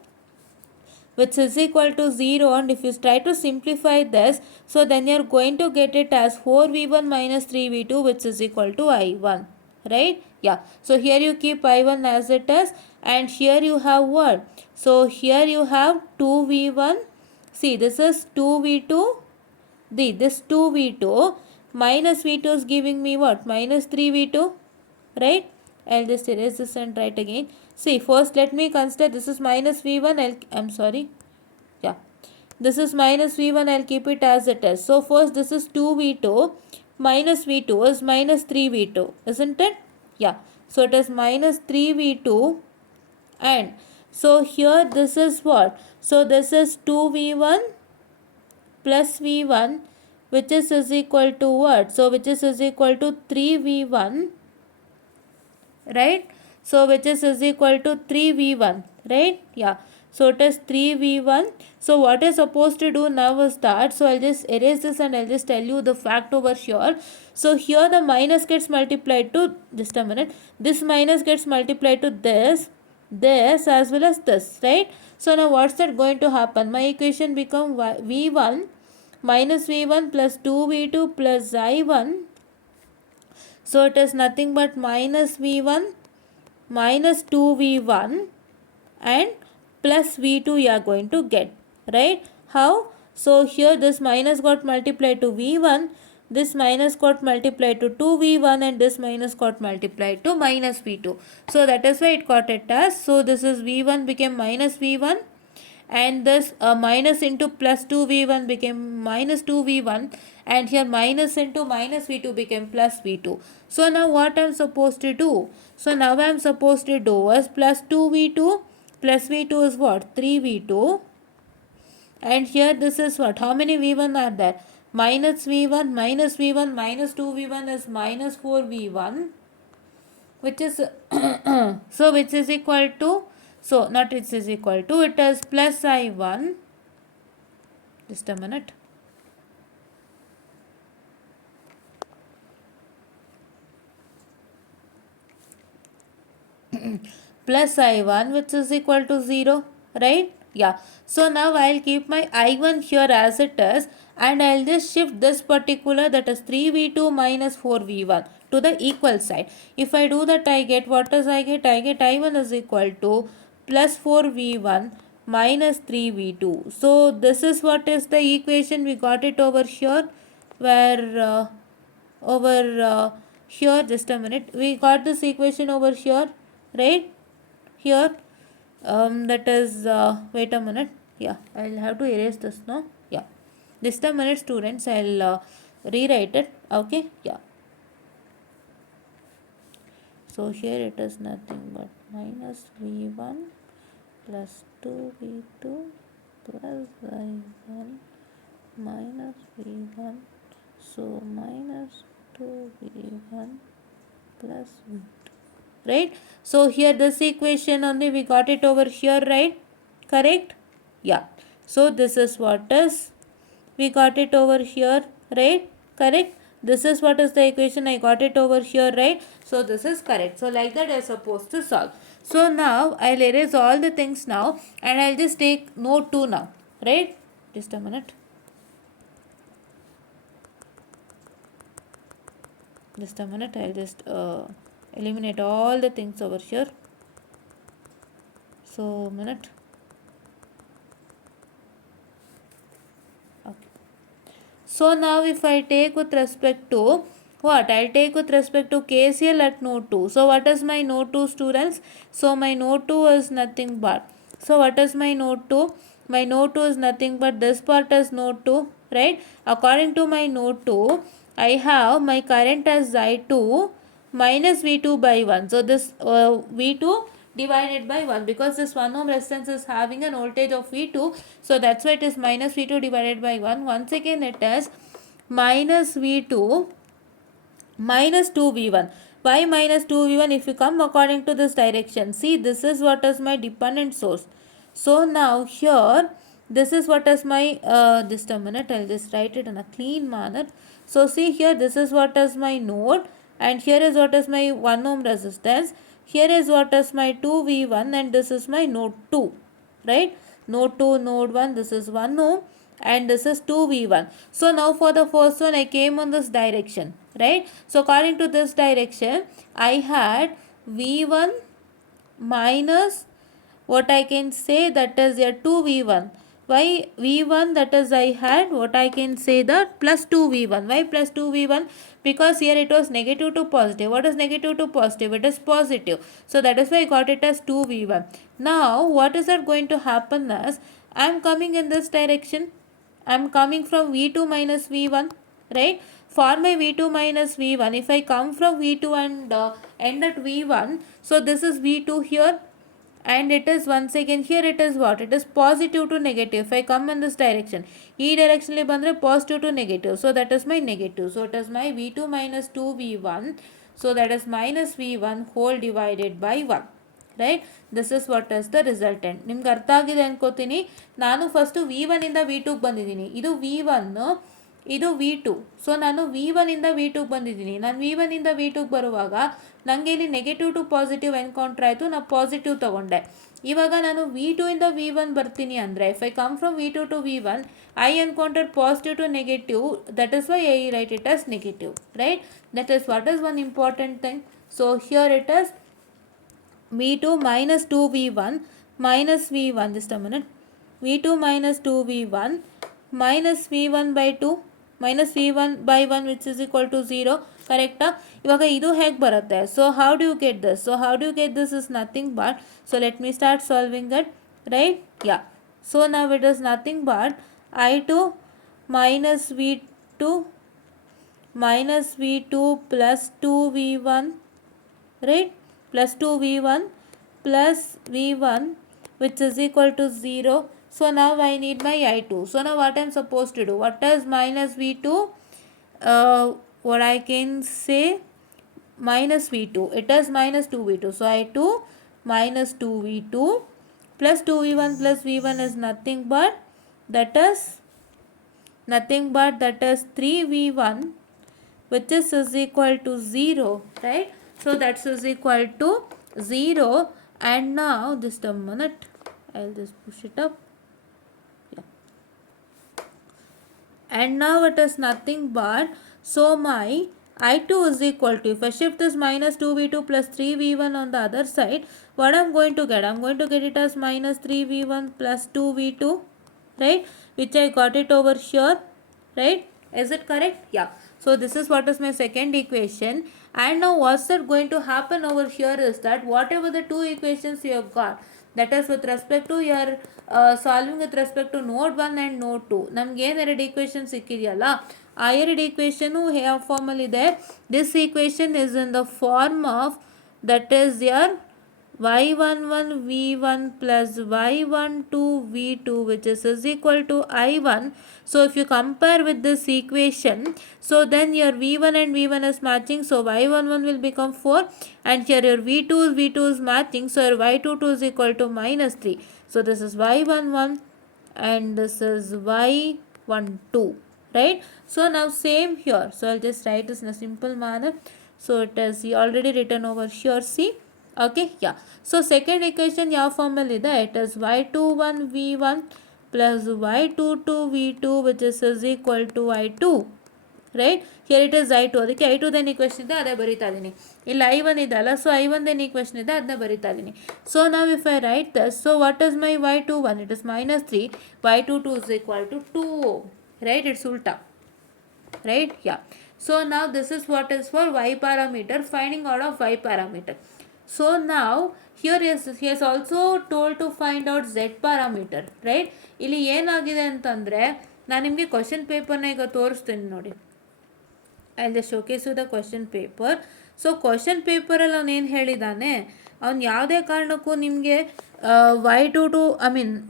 which is equal to 0, and if you try to simplify this, so then you are going to get it as 4V1 minus 3V2, which is equal to I1, right? Yeah, so here you keep I1 as it is, and here you have what? So here you have 2V1, see this is 2V2, this 2V2 minus V2 is giving me what? Minus 3V2, right? I'll just erase this and write again. See, first let me consider this is minus v1. I'm sorry. Yeah. This is minus v1. I'll keep it as it is. So first this is 2v2 minus v2 is minus 3v2. Isn't it? Yeah. So it is minus 3v2 and so here this is what? So this is 2v1 plus v1 which is equal to what? So which is equal to 3v1, right? So which is equal to 3v1, right? Yeah. So it is 3v1. So what is supposed to do now is that, so I'll just erase this and I'll just tell you the fact over here. So here the minus gets multiplied to, just a minute, this minus gets multiplied to this as well as this, right? So now what's that going to happen? My equation become v1 minus v1 plus 2v2 plus I1. So it is nothing but minus v1 minus 2v1 and plus v2 you are going to get, right? How? So here this minus got multiplied to v1, this minus got multiplied to 2v1 and this minus got multiplied to minus v2. So that is why it got it as, so this is v1 became minus v1 and this minus into plus 2v1 became minus 2v1 and here minus into minus v2 became plus v2. So now what I am supposed to do? So now I am supposed to do is plus 2v2 plus v2 is what? 3v2 and here this is what? How many v1 are there? Minus v1 minus v1 minus 2v1 is minus 4v1 which is so which is equal to, so not it is equal to, it is plus I1, just a minute, plus I1 which is equal to 0, right? Yeah. So now I'll keep my I1 here as it is and I'll just shift this particular, that is 3v2 minus 4v1 to the equal side. If I do that, I get, what does I get? I get I1 is equal to plus 4v1 minus 3v2. So this is what is the equation. We got it over here where here, just a minute, we got this equation over here, right? Here that is wait a minute, yeah, I'll have to erase this, no, yeah, just a minute students, I'll rewrite it, okay, yeah. So here it is nothing but minus v1 plus 2v2 plus I1 minus v1, so minus 2v1 plus v2, right? So here this equation only we got it over here, right? Correct? Yeah. So this is what is, we got it over here, right? Correct? This is what is the equation, I got it over here, right? So this is correct. So like that I am supposed to solve. So now I'll erase all the things now and I'll just take note 2 now, right? Just a minute. Just a minute, I'll just eliminate all the things over here. So minute. Okay. So now if I take with respect to what? I'll take with respect to KCL at node 2. So what is my node 2 students? So my node 2 is nothing but, so what is my node 2? My node 2 is nothing but this part is node 2, right? According to my node 2, I have my current as I2 minus V2 by 1. So this V2 divided by 1 because this 1 ohm resistance is having an voltage of V2. So that's why it is minus V2 divided by 1. Once again it is minus V2 minus 2v1. Why minus 2v1? If you come according to this direction, see this is what is my dependent source. So now here this is what is my just a minute, I'll just write it in a clean manner. So see here, this is what is my node and here is what is my 1 ohm resistance. Here is what is my 2v1 and this is my node 2, right? Node 2, node 1, this is 1 ohm and this is 2v1. So now for the first one I came on this direction, right? So according to this direction I had v1 minus what I can say, that is a 2v1, Why v1, that is I had what I can say that plus 2v1. Why plus 2v1? Because here it was negative to positive. What is negative to positive? It is positive. So that is why I got it as 2v1. Now what is that going to happen as I am coming in this direction. I am coming from v2 minus v1, right? For my v2 minus v1, if I come from v2 and end at v1, so this is v2 here, and it is once again here it is what? It is positive to negative. If I come in this direction, e direction li bandre positive to negative, so that is my negative. So it is my v2 minus 2v1, so that is minus v1 whole divided by 1. Right, this is what is the resultant. ನಿಮ್ಗೆ ಅರ್ಥ ಆಗಿದೆ ಅನ್ಕೋತೀನಿ. ನಾನು first v1 ಇಂದ v2ಗೆ ಬಂದಿದ್ದೀನಿ. ಇದು v1, ಇದು v2. So ನಾನು v1 ಇಂದ v2ಗೆ ಬಂದಿದ್ದೀನಿ. ನಾನು v1 ಇಂದ v2ಗೆ ಬರುವಾಗ ನನಗೆ ಇಲ್ಲಿ ನೆಗೆಟಿವ್ ಟು ಪಾಸಿಟಿವ್ ಎನ್ಕೌಂಟ್ರ್ ಆಯಿತು. ನಾನು ಪಾಸಿಟಿವ್ ತೊಗೊಂಡೆ. ಇವಾಗ ನಾನು v2 ಇಂದ v1 ಬರ್ತೀನಿ ಅಂದರೆ if I come from v2 to v1, I encountered positive to negative. That is why I write it as negative. Right? That is what is one important thing. So here it is v2 minus 2v1 minus v1, just a minute, v2 minus 2v1 minus v1 by 2 minus v1 by 1 which is equal to 0. ಕರೆಕ್ಟಾ? ಇವಾಗ ಇದು ಹೇಗೆ ಬರುತ್ತೆ? So how do you get this? So how do you get this is nothing but, so let me start solving it. Right? Yeah. So ನಾವು it is nothing but i2 minus v2 minus v2 plus 2v1, right, plus 2v1 plus v1 which is equal to 0. So now I need my i2. So now what I am supposed to do? What is minus v2? What I can say, minus v2. It is minus 2v2. So i2 minus 2v2 plus 2v1 plus v1 is nothing but that is 3v1 which is equal to 0, right? So that's is equal to 0. And now just a minute, I'll just push it up. Yeah. And now it is nothing but, so my i2 is equal to, if I shift this minus 2v2 plus 3v1 on the other side, what I'm going to get? I'm going to get it as minus 3v1 plus 2v2, right, which I got it over here, right? Is it correct? Yeah. So this is what is my second equation. And now what's that going to happen over here is that whatever the two equations you have got, that is with respect to your solving with respect to node 1 and node 2, ನಮ್ಗೆ ಏನು ಎರಡು equation ಸಿಕ್ಕಿದೆಯಲ್ಲ, ಆ ಎರಡು ಈಕ್ವೇಷನು ಯಾವ ಫಾರ್ಮಲ್ಲಿ ಇದೆ? This equation is in the form of that is your y11 v1 plus y12 v2 which is equal to i1. So if you compare with this equation, so then your v1 and v1 is matching, so y11 will become 4, and here your v2 is matching, so your y22 is equal to minus 3. So this is y11 and this is y12, right? So now same here, so I'll just write this in a simple manner. So it is already written over here, see. Okay, yeah. So second equation ಯಾವ ಫಾರ್ಮಲ್ಲಿ ಇದೆ? It is y21 v1 plus y22 v2 which is equal to i2, right? Here it is i2, ಅದಕ್ಕೆ i2 then equation ಇದೆ, ಅದೇ ಬರಿತಾ ಇದ್ದೀನಿ. ಇಲ್ಲಿ i1 ಇದೆ ಅಲ್ಲ, ಸೊ i1 ದೆನ್ ಈಕ್ವೇಷನ್ ಇದೆ, ಅದನ್ನ ಬರಿತಾ ಇದ್ದೀನಿ. ಸೊ ನಾವು if I write this, so what is my y21? It is minus 3, y22 is equal to 2, right? It's ulta, right? Yeah. So now this is what is for y parameter, finding out of y parameter. So now here he has also told to find out z parameter, right? ಇಲ್ಲಿ ಏನಾಗಿದೆ ಅಂತಂದರೆ, ನಾನು ನಿಮಗೆ question ಪೇಪರ್ನ ಈಗ ತೋರಿಸ್ತೀನಿ ನೋಡಿ. I just showcase the question paper. So question ಪೇಪರಲ್ಲಿ ಅವನು ಏನು ಹೇಳಿದ್ದಾನೆ, ಅವ್ನು ಯಾವುದೇ ಕಾರಣಕ್ಕೂ ನಿಮಗೆ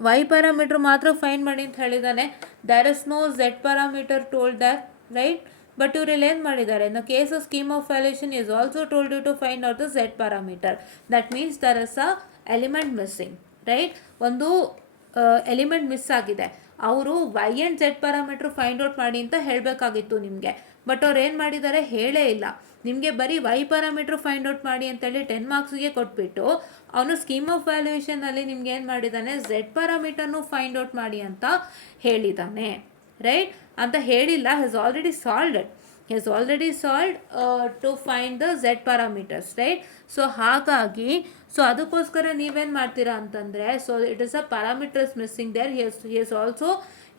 ವೈ ಪ್ಯಾರಾಮೀಟರ್ ಮಾತ್ರ ಫೈಂಡ್ ಮಾಡಿ ಅಂತ ಹೇಳಿದ್ದಾನೆ. There is no Z parameter told that, right? But ಇವರಲ್ಲಿ ಏನು ಮಾಡಿದ್ದಾರೆ, in the case of scheme of valuation is also told you to find out the Z parameter. That means there is a element missing, right? ಒಂದು element miss ಆಗಿದೆ. ಅವರು Y and Z parameter find out ಮಾಡಿ ಅಂತ ಹೇಳಬೇಕಾಗಿತ್ತು ನಿಮಗೆ, but ಅವ್ರು ಏನು ಮಾಡಿದ್ದಾರೆ ಹೇಳೇ ಇಲ್ಲ. ನಿಮಗೆ ಬರೀ ವೈ ಪ್ಯಾರಾಮೀಟ್ರ್ ಫೈಂಡ್ ಔಟ್ ಮಾಡಿ ಅಂತೇಳಿ 10 ಮಾರ್ಕ್ಸ್ಗೆ ಕೊಟ್ಬಿಟ್ಟು ಅವನು ಸ್ಕೀಮ್ ಆಫ್ ವ್ಯಾಲ್ಯೂಯೇಷನಲ್ಲಿ ನಿಮ್ಗೆ ಏನು ಮಾಡಿದ್ದಾನೆ, ಝೆಡ್ ಪ್ಯಾರಾಮೀಟರ್ನು ಫೈಂಡ್ ಔಟ್ ಮಾಡಿ ಅಂತ ಹೇಳಿದ್ದಾನೆ, ರೈಟ್? ಅಂತ ಹೇಳಿಲ್ಲ, has already solved it. he has already solved to find the z parameters, right? So ಹಾಗಾಗಿ ಸೊ ಅದಕ್ಕೋಸ್ಕರ ನೀವೇನು ಮಾಡ್ತೀರಾ ಅಂತಂದರೆ, so it is a parameters missing there.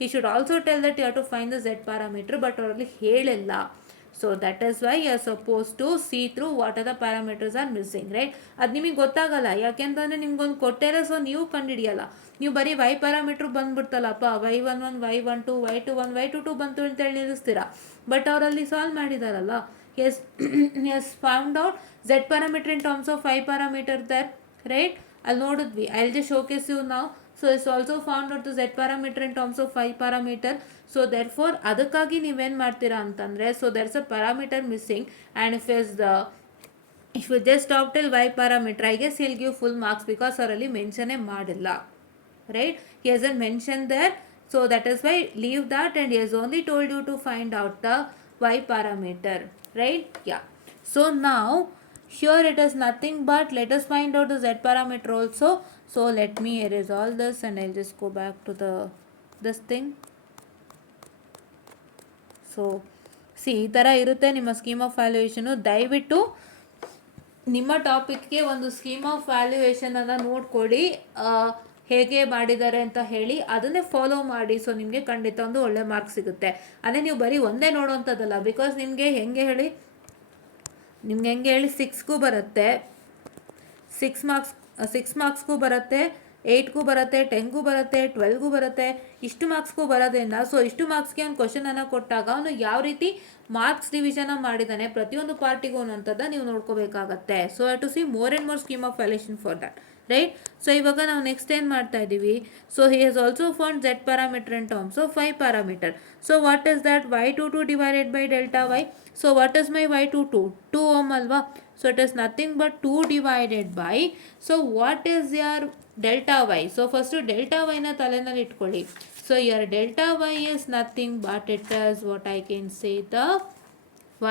he should also tell that you have to find the z parameter, but ಅವರಲ್ಲಿ ಹೇಳಿಲ್ಲ. So that is why you are suppose to see through what are the parameters are missing, right? ಅದು ನಿಮಗೆ ಗೊತ್ತಾಗಲ್ಲ, ಯಾಕೆಂತಂದರೆ ನಿಮ್ಗೊಂದು ಕೊಟ್ಟರೆ so ನೀವು ಕಂಡುಹಿಡಿಯಲ್ಲ. ನೀವು ಬರೀ Y parameter ಬಂದ್ಬಿಡ್ತಲ್ಲಪ್ಪ, y11 y12 y21 y22 ಬಂತು ಅಂತೇಳಿ ನಿಲ್ಲಿಸ್ತೀರಾ. ಬಟ್ ಅವರಲ್ಲಿ ಸಾಲ್ವ್ ಮಾಡಿದಾರಲ್ಲ, as found out z parameter in terms of y parameter there, right? ಅಲ್ಲಿ ನೋಡಿದ್ವಿ, I will just showcase you ನಾವು. So it's also found out the z parameter in terms of y parameter. So therefore ಅದಕ್ಕಾಗಿ ನೀವೇನು ಮಾಡ್ತೀರಾ ಅಂತಂದರೆ, so there's a parameter missing, and if you just stop till y parameter, I guess he'll give full marks because ಅವರಲ್ಲಿ ಮೆನ್ಷನ್ನೇ ಮಾಡಿಲ್ಲ, right? He hasn't mentioned there, so that is why leave that, and he has only told you to find out the y parameter, right? Yeah. So now here it is nothing but let us find out the z parameter also. So let me erase all this and I'll just go back to this thing. So C ಈ ಥರ ಇರುತ್ತೆ ನಿಮ್ಮ scheme of ವ್ಯಾಲ್ಯೂಯೇಷನು. ದಯವಿಟ್ಟು ನಿಮ್ಮ ಟಾಪಿಕ್ಗೆ ಒಂದು scheme of ವ್ಯಾಲ್ಯೂಯೇಷನನ್ನು ನೋಡ್ಕೊಳ್ಳಿ, ಹೇಗೆ ಮಾಡಿದ್ದಾರೆ ಅಂತ ಹೇಳಿ ಅದನ್ನೇ ಫಾಲೋ ಮಾಡಿ. ಸೊ ನಿಮಗೆ ಖಂಡಿತ ಒಂದು ಒಳ್ಳೆ ಮಾರ್ಕ್ಸ್ ಸಿಗುತ್ತೆ. ಅದೇ ನೀವು ಬರೀ ಒಂದೇ ನೋಡೋವಂಥದ್ದಲ್ಲ, ಬಿಕಾಸ್ ನಿಮಗೆ ಹೆಂಗೆ ಹೇಳಿ 6ಗೂ ಬರುತ್ತೆ, 6 ಮಾರ್ಕ್ಸ್ಗೂ ಬರುತ್ತೆ, 8ಗೂ ಬರುತ್ತೆ, 10ಗೂ ಬರುತ್ತೆ, 12ಗೂ ಬರುತ್ತೆ, ಇಷ್ಟು ಮಾರ್ಕ್ಸ್ಗೂ ಬರೋದ್ರಿಂದ ಸೊ ಇಷ್ಟು ಮಾರ್ಕ್ಸ್ಗೆ ಒಂದು ಕ್ವಶನನ್ನು ಕೊಟ್ಟಾಗ ಅವನು ಯಾವ ರೀತಿ ಮಾರ್ಕ್ಸ್ ಡಿವಿಷನ್ ಮಾಡಿದ್ದಾನೆ ಪ್ರತಿಯೊಂದು ಪಾರ್ಟಿಗೂ ಅನ್ನೋಂಥದ್ದು ನೀವು ನೋಡ್ಕೋಬೇಕಾಗತ್ತೆ. So to see more and more scheme of valuation for that, right? So ಇವಾಗ ನಾವು ನೆಕ್ಸ್ಟ್ ಏನು ಮಾಡ್ತಾ ಇದ್ದೀವಿ, so he has also found z parameter in terms of y parameter. So what is that? y22 divided by delta y. So what is my y22? 2 ohm ಅಲ್ವಾ? So it is nothing but 2 divided by, so what is your delta y? So first delta yನ ತಲೆನಲ್ಲಿ ಇಟ್ಕೊಳ್ಳಿ. So your delta y is nothing but it is what I can say the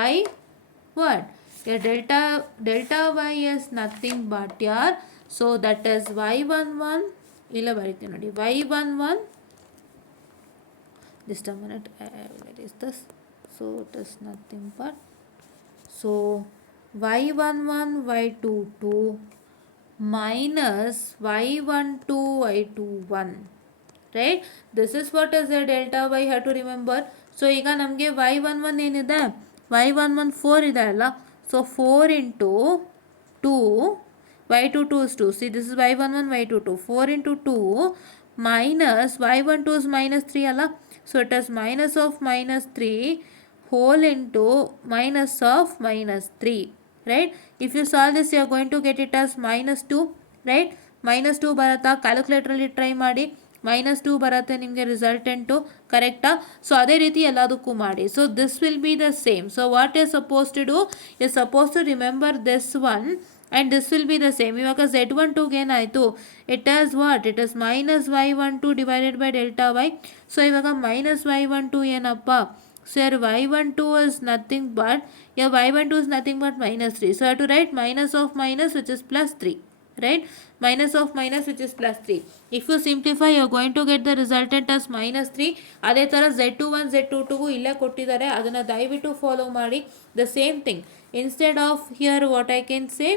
y what? Your delta y is nothing but your, so that is y11, ಇಲ್ಲ ಬರೀತೀನಿ ನೋಡಿ, y11, just a minute, where is this? So it is nothing but, so y11 y22 minus y12 y21, right? This is what is the delta y, have to remember. So ಈಗ ನಮಗೆ y11 ಏನಿದೆ, y11 4 ಇದೆ ಅಲ್ಲ, so 4 into 2, y22 is 2. See, this is y11 y22, 4 into 2 minus y12 is minus 3 ಅಲ್ಲ, so it is minus of minus 3 whole into minus of minus 3, right? If you solve this, you are going to get it as minus 2, right? minus 2 ಬರುತ್ತಾ? ಕ್ಯಾಲ್ಕುಲೇಟ್ರಲ್ಲಿ try ಮಾಡಿ, -2 ಬರುತ್ತೆ ನಿಮಗೆ ರಿಸಲ್ಟೆಂಟು, ಕರೆಕ್ಟಾ? So ಅದೇ ರೀತಿ ಎಲ್ಲದಕ್ಕೂ ಮಾಡಿ. So this will be the same. So what you suppose to do, you suppose to remember this one and this will be the same. ಇವಾಗ z12 ಏನಾಯಿತು, it is what? It is minus y12 divided by delta Y. So ಇವಾಗ minus y12 ಏನಪ್ಪ? So your y12 is nothing but, your y12 is nothing but minus 3. So I have to write minus of minus, which is plus 3, right? Minus of minus, which is plus 3. If you simplify, you are going to get the resultant as minus 3. ಅದೇ ಥರ z21 z22 ಇಲ್ಲೇ ಕೊಟ್ಟಿದ್ದಾರೆ, ಅದನ್ನು ದಯವಿಟ್ಟು follow ಮಾಡಿ. The same thing, instead of here what I can say,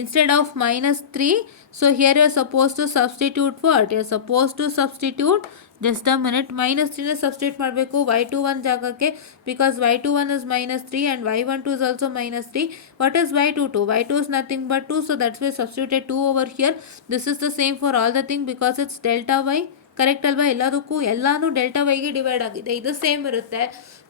instead of minus 3, so here you are supposed to substitute what? You are supposed to substitute, just a minute, minus 3 substitute ಮಾಡಬೇಕು y21 ಜಾಗಕ್ಕೆ, because y21 is minus 3 and y12 is also minus 3. What is y22? y2 is nothing but 2, so that's why substituted 2 over here. This is the same for all the thing because it's delta y, correct ಅಲ್ವಾ? ಎಲ್ಲಾನು delta ವೈಗೆ divide ಆಗಿದೆ, ಇದು same ಇರುತ್ತೆ.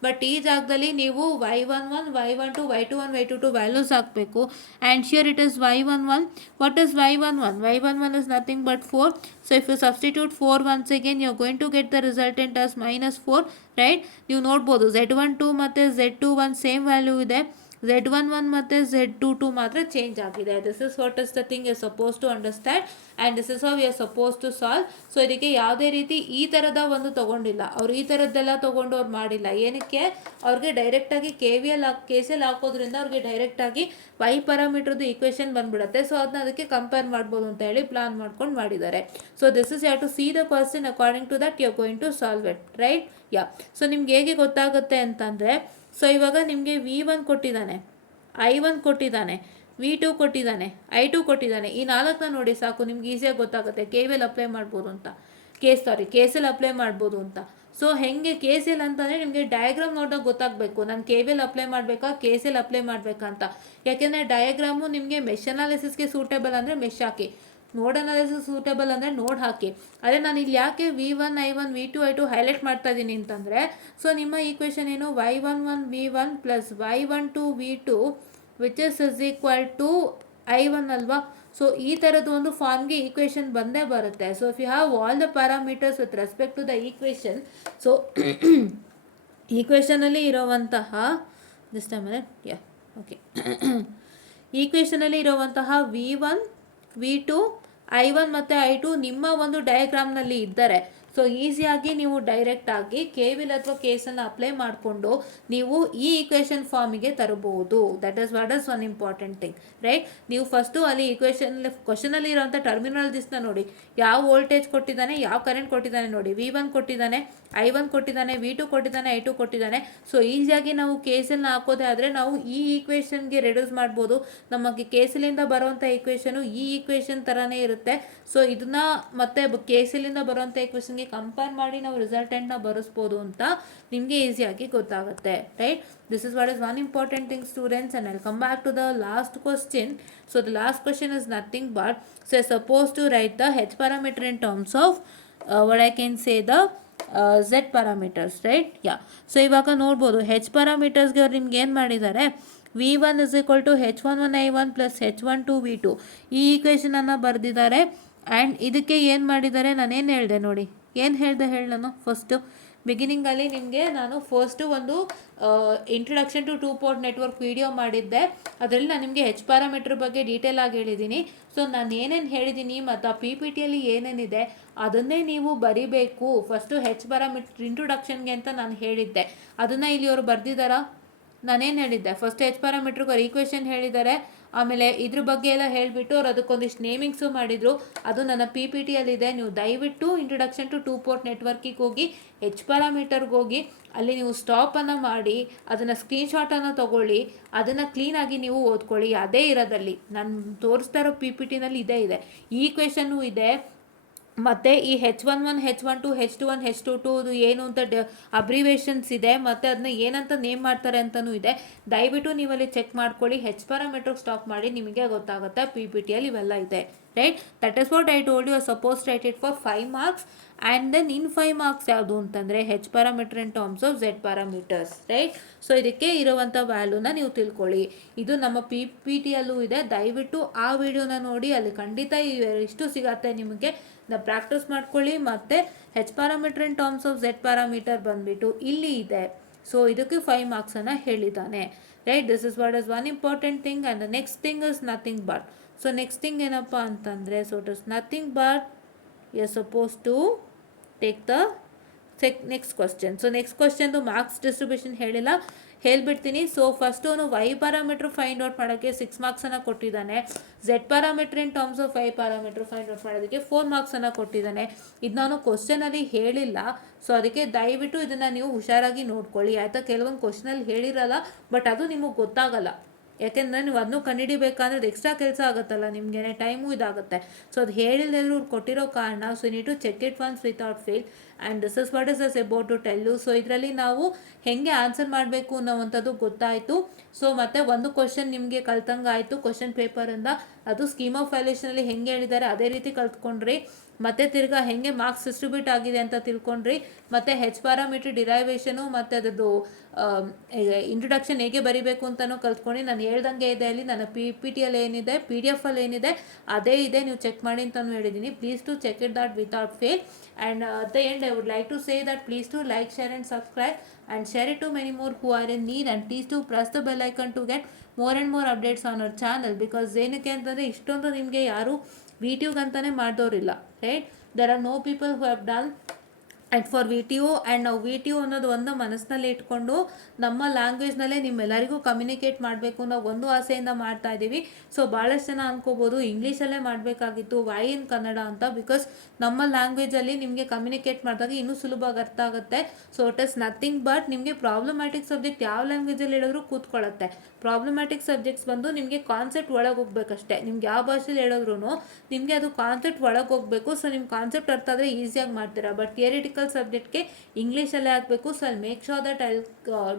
But ಈ ಜಾಗದಲ್ಲಿ ನೀವು y11 y12 y21 y22 values ಹಾಕಬೇಕು. And shear it is y11. What is y11? y11 is nothing but 4. So if you substitute 4 once again, you are going to get the resultant as minus 4, right? ನೀವು ನೋಡ್ಬೋದು z12 ಮತ್ತು z21 same value ಇದೆ. Z11 ಮತ್ತು Z22 ಮಾತ್ರ change ಆಗಿದೆ. This is what is the thing you suppose to understand and this is how you suppose to solve. So ಇದಕ್ಕೆ ಯಾವುದೇ ರೀತಿ ಈ ಥರದ ಒಂದು ತೊಗೊಂಡಿಲ್ಲ, ಅವ್ರು ಈ ಥರದ್ದೆಲ್ಲ ತೊಗೊಂಡು ಅವ್ರು ಮಾಡಿಲ್ಲ. ಏನಕ್ಕೆ? ಅವ್ರಿಗೆ ಡೈರೆಕ್ಟಾಗಿ KCL ಹಾಕೋದ್ರಿಂದ ಅವ್ರಿಗೆ ಡೈರೆಕ್ಟಾಗಿ y ಪ್ಯಾರಾಮೀಟರ್ದು ಈಕ್ವೇಷನ್ ಬಂದ್ಬಿಡುತ್ತೆ. ಸೊ ಅದನ್ನ ಅದಕ್ಕೆ ಕಂಪೇರ್ ಮಾಡ್ಬೋದು ಅಂತ ಹೇಳಿ ಪ್ಲಾನ್ ಮಾಡ್ಕೊಂಡು ಮಾಡಿದ್ದಾರೆ. So this is you have to see the question according to that you are going to solve it, right? Yeah. So ನಿಮ್ಗೆ ಹೇಗೆ ಗೊತ್ತಾಗುತ್ತೆ ಅಂತಂದರೆ, ಸೊ ಇವಾಗ ನಿಮಗೆ V1 ಕೊಟ್ಟಿದ್ದಾನೆ, I1 ಕೊಟ್ಟಿದ್ದಾನೆ, V2 ಕೊಟ್ಟಿದ್ದಾನೆ, I2 ಕೊಟ್ಟಿದ್ದಾನೆ. ಈ ನಾಲ್ಕನ್ನ ನೋಡಿ ಸಾಕು, ನಿಮ್ಗೆ ಈಸಿಯಾಗಿ ಗೊತ್ತಾಗುತ್ತೆ KVL ಅಪ್ಲೈ ಮಾಡ್ಬೋದು ಅಂತ, KCL ಅಪ್ಲೈ ಮಾಡ್ಬೋದು ಅಂತ. ಸೊ ಹೆಂಗೆ KCL ಅಂತಂದರೆ ನಿಮಗೆ ಡಯಾಗ್ರಾಮ್ ನೋಡಿದಾಗ ಗೊತ್ತಾಗಬೇಕು, ನಾನು KVL ಅಪ್ಲೈ ಮಾಡಬೇಕಾ KCL ಅಪ್ಲೈ ಮಾಡಬೇಕಾ ಅಂತ. ಯಾಕೆಂದರೆ ಡಯಾಗ್ರಾಮು ನಿಮಗೆ ಮೆಶ್ ಅನಾಲಿಸಿಸ್ಗೆ ಸೂಟೇಬಲ್ ಅಂದರೆ ಮೆಶ್ ಹಾಕಿ, ನೋಡ್ ಅನಾಲಿಸಿಸ್ ಸೂಟೇಬಲ್ ಅಂದರೆ ನೋಡ್ ಹಾಕಿ. ಅದೇ ನಾನು ಇಲ್ಲಿ ಯಾಕೆ V1 I1 V2 I2 highlight ಮಾಡ್ತಾ ಇದ್ದೀನಿ ಅಂತಂದರೆ, ಸೊ ನಿಮ್ಮ ಈಕ್ವೇಷನ್ ಏನು, y11 V1 plus y12 V2 which is equal to I1 ಅಲ್ವಾ. ಸೊ ಈ ಥರದ್ದು ಒಂದು ಫಾರ್ಮ್ಗೆ ಈಕ್ವೇಷನ್ ಬಂದೇ ಬರುತ್ತೆ. So if you have all the parameters with respect to the equation, so ಈಕ್ವೇಷನಲ್ಲಿ ಇರುವಂತಹ ಜಸ್ಟ್ ಆಮೇಲೆ ಓಕೆ ಈಕ್ವೇಷನಲ್ಲಿ ಇರುವಂತಹ V1 V2 I1 ಮತ್ತು I2 ನಿಮ್ಮ ಒಂದು ಡಯಾಗ್ರಾಮ್ನಲ್ಲಿ ಇದ್ದರೆ, ಸೊ ಈಸಿಯಾಗಿ ನೀವು ಡೈರೆಕ್ಟಾಗಿ KVL ಅಥವಾ KCL ಅಪ್ಲೈ ಮಾಡಿಕೊಂಡು ನೀವು ಈ ಈಕ್ವೇಷನ್ ಫಾರ್ಮಿಗೆ ತರಬಹುದು. That is what is one important thing, right? ನೀವು ಫಸ್ಟು ಅಲ್ಲಿ ಕ್ವಶನಲ್ಲಿ ಇರೋಂಥ ಟರ್ಮಿನಾಲಜಿಸ್ನ ನೋಡಿ, ಯಾವ ವೋಲ್ಟೇಜ್ ಕೊಟ್ಟಿದ್ದಾನೆ, ಯಾವ ಕರೆಂಟ್ ಕೊಟ್ಟಿದ್ದಾನೆ ನೋಡಿ. V1 ಕೊಟ್ಟಿದ್ದಾನೆ, I1 ಕೊಟ್ಟಿದ್ದಾನೆ, V2 ಕೊಟ್ಟಿದ್ದಾನೆ, I2 ಕೊಟ್ಟಿದ್ದಾನೆ. ಸೊ ಈಸಿಯಾಗಿ ನಾವು KCLನ ಹಾಕೋದೇ ಆದರೆ ನಾವು ಈ ಈಕ್ವೇಷನ್ಗೆ ರೆಡ್ಯೂಸ್ ಮಾಡ್ಬೋದು. ನಮಗೆ KCLಿಂದ ಬರುವಂಥ ಈಕ್ವೇಷನು ಈ ಈಕ್ವೇಷನ್ ಥರನೇ ಇರುತ್ತೆ. ಸೊ ಇದನ್ನ ಮತ್ತೆ KCLಿಂದ ಬರುವಂಥ ಈಕ್ವೇಷನ್ಗೆ ಕಂಪೇರ್ ಮಾಡಿ ನಾವು ರಿಸಲ್ಟೆಂಟ್ನ ಬರೆಸ್ಬೋದು ಅಂತ ನಿಮಗೆ ಈಸಿಯಾಗಿ ಗೊತ್ತಾಗುತ್ತೆ, right? This is what is one important thing students, and I will come back to the last question. So the last question is nothing but, so suppose to write the H parameter in terms of what I can say the Z parameters, right? Yeah. So ಇವಾಗ ನೋಡ್ಬೋದು H parametersಗೆ ಅವ್ರು ನಿಮ್ಗೆ ಏನು ಮಾಡಿದ್ದಾರೆ, V1 is equal to H11 I1 plus H12 V2 ಈ ಈಕ್ವೇಷನನ್ನು ಬರೆದಿದ್ದಾರೆ. And ಇದಕ್ಕೆ ಏನು ಮಾಡಿದ್ದಾರೆ, ನಾನೇನು ಹೇಳಿದೆ ನೋಡಿ, ಏನು ಹೇಳಿದೆ ನಾನು ಫಸ್ಟು ಬಿಗಿನಿಂಗಲ್ಲಿ ನಿಮಗೆ ನಾನು ಫಸ್ಟು ಒಂದು introduction to 2 port network video ಮಾಡಿದ್ದೆ. ಅದರಲ್ಲಿ ನಾನು ನಿಮಗೆ H ಪ್ಯಾರಾಮೀಟ್ರ್ ಬಗ್ಗೆ ಡೀಟೇಲ್ ಆಗಿ ಹೇಳಿದ್ದೀನಿ. ಸೊ ನಾನು ಏನೇನು ಹೇಳಿದ್ದೀನಿ ಮತ್ತು ಆ PPTಯಲ್ಲಿ ಏನೇನಿದೆ ಅದನ್ನೇ ನೀವು ಬರಿಬೇಕು. ಫಸ್ಟು H ಪ್ಯಾರಾಮೀಟ್ರ್ ಇಂಟ್ರೊಡಕ್ಷನ್ಗೆ ಅಂತ ನಾನು ಹೇಳಿದ್ದೆ, ಅದನ್ನು ಇಲ್ಲಿ ಅವರು ಬರೆದಿದ್ದಾರಾ? ನಾನೇನು ಹೇಳಿದ್ದೆ, ಫಸ್ಟ್ H ಪ್ಯಾರಾಮೀಟ್ರಿಗೆ ಅವ್ರು ಈಕ್ವೇಷನ್ ಹೇಳಿದ್ದಾರೆ, ಆಮೇಲೆ ಇದ್ರ ಬಗ್ಗೆ ಎಲ್ಲ ಹೇಳಿಬಿಟ್ಟು ಅವ್ರು ಅದಕ್ಕೊಂದಿಷ್ಟು ನೇಮಿಂಗ್ಸು ಮಾಡಿದರು. ಅದು ನನ್ನ PPTಯಲ್ಲಿದೆ. ನೀವು ದಯವಿಟ್ಟು ಇಂಟ್ರೊಡಕ್ಷನ್ ಟು 2 port ನೆಟ್ವರ್ಕಿಗೆ ಹೋಗಿ H ಪ್ಯಾರಾಮೀಟರ್ಗೆ ಹೋಗಿ ಅಲ್ಲಿ ನೀವು ಸ್ಟಾಪನ್ನು ಮಾಡಿ ಅದನ್ನು ಸ್ಕ್ರೀನ್ಶಾಟನ್ನು ತೊಗೊಳ್ಳಿ, ಅದನ್ನು ಕ್ಲೀನಾಗಿ ನೀವು ಓದ್ಕೊಳ್ಳಿ. ಅದೇ ಇರೋದಲ್ಲಿ ನಾನು ತೋರಿಸ್ತಾ ಇರೋ PPTನಲ್ಲಿ ಇದೇ ಇದೆ, ಈ ಈಕ್ವೇಷನ್ನು ಇದೆ. ಮತ್ತು ಈ H11 H12 H21 H22 ಅದು ಏನು ಅಂತ ಅಬ್ರಿವೇಷನ್ಸ್ ಇದೆ, ಮತ್ತು ಅದನ್ನ ಏನಂತ ನೇಮ್ ಮಾಡ್ತಾರೆ ಅಂತಲೂ ಇದೆ. ದಯವಿಟ್ಟು ನೀವಲ್ಲಿ ಚೆಕ್ ಮಾಡ್ಕೊಳ್ಳಿ. H ಪ್ಯಾರಾಮೀಟ್ರಿಗೆ ಸ್ಟಾಪ್ ಮಾಡಿ, ನಿಮಗೆ ಗೊತ್ತಾಗುತ್ತೆ PPTಯಲ್ಲಿ ಇವೆಲ್ಲ ಇದೆ, right? That is what I told you. Suppose write it for 5 marks and then in 5 marks ಯಾವುದು ಅಂತಂದರೆ H parameter in terms of Z parameters, right? So ಇದಕ್ಕೆ ಇರುವಂಥ ವ್ಯಾಲ್ಯೂನ ನೀವು ತಿಳ್ಕೊಳ್ಳಿ. ಇದು ನಮ್ಮ PPTಯಲ್ಲೂ ಇದೆ. ದಯವಿಟ್ಟು ಆ ವಿಡಿಯೋನ ನೋಡಿ, ಅಲ್ಲಿ ಖಂಡಿತ ಇಷ್ಟು ಸಿಗತ್ತೆ ನಿಮಗೆ. ಪ್ರಾಕ್ಟೀಸ್ ಮಾಡ್ಕೊಳ್ಳಿ. ಮತ್ತು H parameter in terms of Z parameter ಬಂದುಬಿಟ್ಟು ಇಲ್ಲಿ ಇದೆ. ಸೊ ಇದಕ್ಕೆ 5 marksನ್ನು ಹೇಳಿದ್ದಾನೆ, right? This is what is one important thing. And the next thing is nothing but, so next thing ಏನಪ್ಪ ಅಂತಂದರೆ, so it is nothing but you are suppose to take the next question. So next ಕ್ವಶನ್ದು marks distribution ಹೇಳ್ಬಿಡ್ತೀನಿ. So first ಅವನು Y parameter find out ಮಾಡೋಕ್ಕೆ 6 marksನ್ನು ಕೊಟ್ಟಿದ್ದಾನೆ. Z parameter in terms of Y parameter find out ಮಾಡೋದಕ್ಕೆ 4 marksನ್ನು ಕೊಟ್ಟಿದ್ದಾನೆ. ಇದು ನಾನು ಕ್ವಶನಲ್ಲಿ ಹೇಳಿಲ್ಲ, ಸೊ ಅದಕ್ಕೆ ದಯವಿಟ್ಟು ಇದನ್ನು ನೀವು ಹುಷಾರಾಗಿ ನೋಡ್ಕೊಳ್ಳಿ, ಆಯಿತಾ? ಕೆಲವೊಂದು ಕ್ವಶನಲ್ಲಿ ಹೇಳಿರಲ್ಲ, ಬಟ್ ಅದು ನಿಮಗೆ ಗೊತ್ತಾಗಲ್ಲ. ಯಾಕೆಂದರೆ ನೀವು ಅದನ್ನು ಕಂಡುಹಿಡಿಬೇಕಂದ್ರೆ ಅದು ಎಕ್ಸ್ಟ್ರಾ ಕೆಲಸ ಆಗುತ್ತಲ್ಲ, ನಿಮಗೇನೆ ಟೈಮು ಇದಾಗುತ್ತೆ. ಸೊ ಅದು ಹೇಳಿಲ್ಲದ್ರು ಕೊಟ್ಟಿರೋ ಕಾರಣ, so need to check it once without fail. And this is what is as about to tell you. So ಇದರಲ್ಲಿ ನಾವು ಹೇಗೆ ಆನ್ಸರ್ ಮಾಡಬೇಕು ಅನ್ನೋವಂಥದ್ದು ಗೊತ್ತಾಯಿತು. ಸೊ ಮತ್ತು ಒಂದು ಕ್ವಶನ್ ನಿಮಗೆ ಕಲ್ತಂಗೆ ಆಯಿತು ಕ್ವಶನ್ ಪೇಪರಿಂದ. ಅದು ಸ್ಕೀಮ್ ಆಫ್ ವ್ಯಾಲ್ಯೂಷನಲ್ಲಿ ಹೆಂಗೆ ಹೇಳಿದ್ದಾರೆ ಅದೇ ರೀತಿ ಕಲ್ತ್ಕೊಂಡ್ರಿ. ಮತ್ತು ತಿರ್ಗಾ ಹೆಂಗೆ ಮಾರ್ಕ್ಸ್ ಡಿಸ್ಟ್ರಿಬ್ಯೂಟ್ ಆಗಿದೆ ಅಂತ ತಿಳ್ಕೊಂಡ್ರಿ. ಮತ್ತು ಹೆಚ್ ಪ್ಯಾರಾಮೀಟರ್ ಡಿರೈವೇಷನು ಮತ್ತು ಅದರದ್ದು ಇಂಟ್ರೊಡಕ್ಷನ್ ಹೇಗೆ ಬರಿಬೇಕು ಅಂತಲೂ ಕಲ್ತ್ಕೊಂಡು ನಾನು ಹೇಳ್ದಂಗೆ ಇದೆ. ಅಲ್ಲಿ ನನ್ನ ಪಿ ಟಿಯಲ್ಲಿ ಏನಿದೆ, PDF ಅಲ್ಲಿ ಏನಿದೆ ಅದೇ ಇದೆ, ನೀವು ಚೆಕ್ ಮಾಡಿ ಅಂತಲೂ ಹೇಳಿದ್ದೀನಿ. Please to check it that without fail. And at the end I would like to say that please to like, share and subscribe and share it to many more who are in need, and please to press the bell icon to get more and more updates on our channel. Because ಏನಕ್ಕೆ ಅಂತಂದರೆ ಇಷ್ಟೊಂದು ನಿಮಗೆ ಯಾರು VTUಗಂತಲೇ ಮಾಡಿದವರಿಲ್ಲ, right. There are no people who have done and for VTU. And ನಾವು VTU ಅನ್ನೋದು ಒಂದು ಮನಸ್ಸಿನಲ್ಲಿ ಇಟ್ಕೊಂಡು ನಮ್ಮ ಲ್ಯಾಂಗ್ವೇಜ್ನಲ್ಲೇ ನಿಮ್ಮೆಲ್ಲರಿಗೂ ಕಮ್ಯುನಿಕೇಟ್ ಮಾಡಬೇಕು ಅನ್ನೋ ಒಂದು ಆಸೆಯಿಂದ ಮಾಡ್ತಾ ಇದ್ದೀವಿ. ಸೊ ಭಾಳಷ್ಟು ಜನ ಅನ್ಕೋಬೋದು ಇಂಗ್ಲೀಷಲ್ಲೇ ಮಾಡಬೇಕಾಗಿತ್ತು, ವೈ ಇನ್ ಕನ್ನಡ ಅಂತ. ಬಿಕಾಸ್ ನಮ್ಮ ಲ್ಯಾಂಗ್ವೇಜಲ್ಲಿ ನಿಮಗೆ ಕಮ್ಯುನಿಕೇಟ್ ಮಾಡಿದಾಗ ಇನ್ನೂ ಸುಲಭವಾಗಿ ಅರ್ಥ ಆಗುತ್ತೆ. So it is nothing but ನಿಮಗೆ ಪ್ರಾಬ್ಲಮ್ಯಾಟಿಕ್ ಸಬ್ಜೆಕ್ಟ್ ಯಾವ ಲ್ಯಾಂಗ್ವೇಜಲ್ಲಿ ಹೇಳಿದ್ರು ಕೂತ್ಕೊಳ್ಳುತ್ತೆ. ಪ್ರಾಬ್ಲಮ್ಯಾಟಿಕ್ ಸಬ್ಜೆಕ್ಟ್ಸ್ ಬಂದು ನಿಮಗೆ ಕಾನ್ಸೆಪ್ಟ್ ಒಳಗೆ ಹೋಗ್ಬೇಕಷ್ಟೇ. ನಿಮ್ಗೆ ಯಾವ ಭಾಷೆಯಲ್ಲಿ ಹೇಳಿದ್ರು ನಿಮಗೆ ಅದು ಕಾನ್ಸೆಪ್ಟ್ ಒಳಗೆ ಹೋಗಬೇಕು. ಸೊ ನಿಮ್ಮ ಕಾನ್ಸೆಪ್ಟ್ ಅರ್ಥ ಆದರೆ ಈಸಿಯಾಗಿ ಮಾಡ್ತೀರಾ. ಬಟ್ ಥಿಯರಿಟಿಕಲ್ ಸಬ್ಜೆಕ್ಟ್ಗೆ ಇಂಗ್ಲೀಷಲ್ಲೇ ಆಗಬೇಕು. So I make sure that I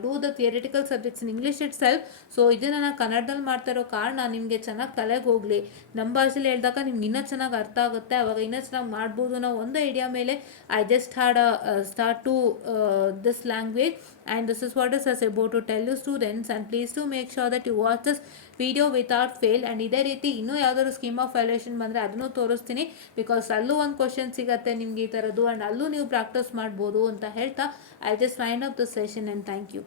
do the theoretical subjects in English it self. So ಇದನ್ನು ನಾನು ಕನ್ನಡದಲ್ಲಿ ಮಾಡ್ತಾ ಇರೋ ಕಾರಣ ನಿಮಗೆ ಚೆನ್ನಾಗಿ ತಲೆಗೆ ಹೋಗಲಿ. ನಮ್ಮ ಭಾಷೆಯಲ್ಲಿ ಹೇಳಿದಾಗ ನಿಮ್ಗೆ ಇನ್ನೂ ಚೆನ್ನಾಗಿ ಅರ್ಥ ಆಗುತ್ತೆ, ಅವಾಗ ಇನ್ನೂ ಚೆನ್ನಾಗಿ ಮಾಡ್ಬೋದು ಅನ್ನೋ ಒಂದು ಐಡಿಯಾ ಮೇಲೆ I just had start to this language. And this is what is as about to tell you students, and please to make sure that you watch this video without fail. And ಇದೇ ರೀತಿ ಇನ್ನೂ ಯಾವ್ದಾದ್ರು scheme of valuation ಬಂದರೆ ಅದನ್ನು ತೋರಿಸ್ತೀನಿ. Because ಅಲ್ಲೂ ಒಂದು question ಸಿಗುತ್ತೆ ನಿಮ್ಗೆ ಈ ಥರದ್ದು, ಆ್ಯಂಡ್ ಅಲ್ಲೂ ನೀವು ಪ್ರಾಕ್ಟೀಸ್ ಮಾಡ್ಬೋದು ಅಂತ ಹೇಳ್ತಾ I just wind up the session and thank you.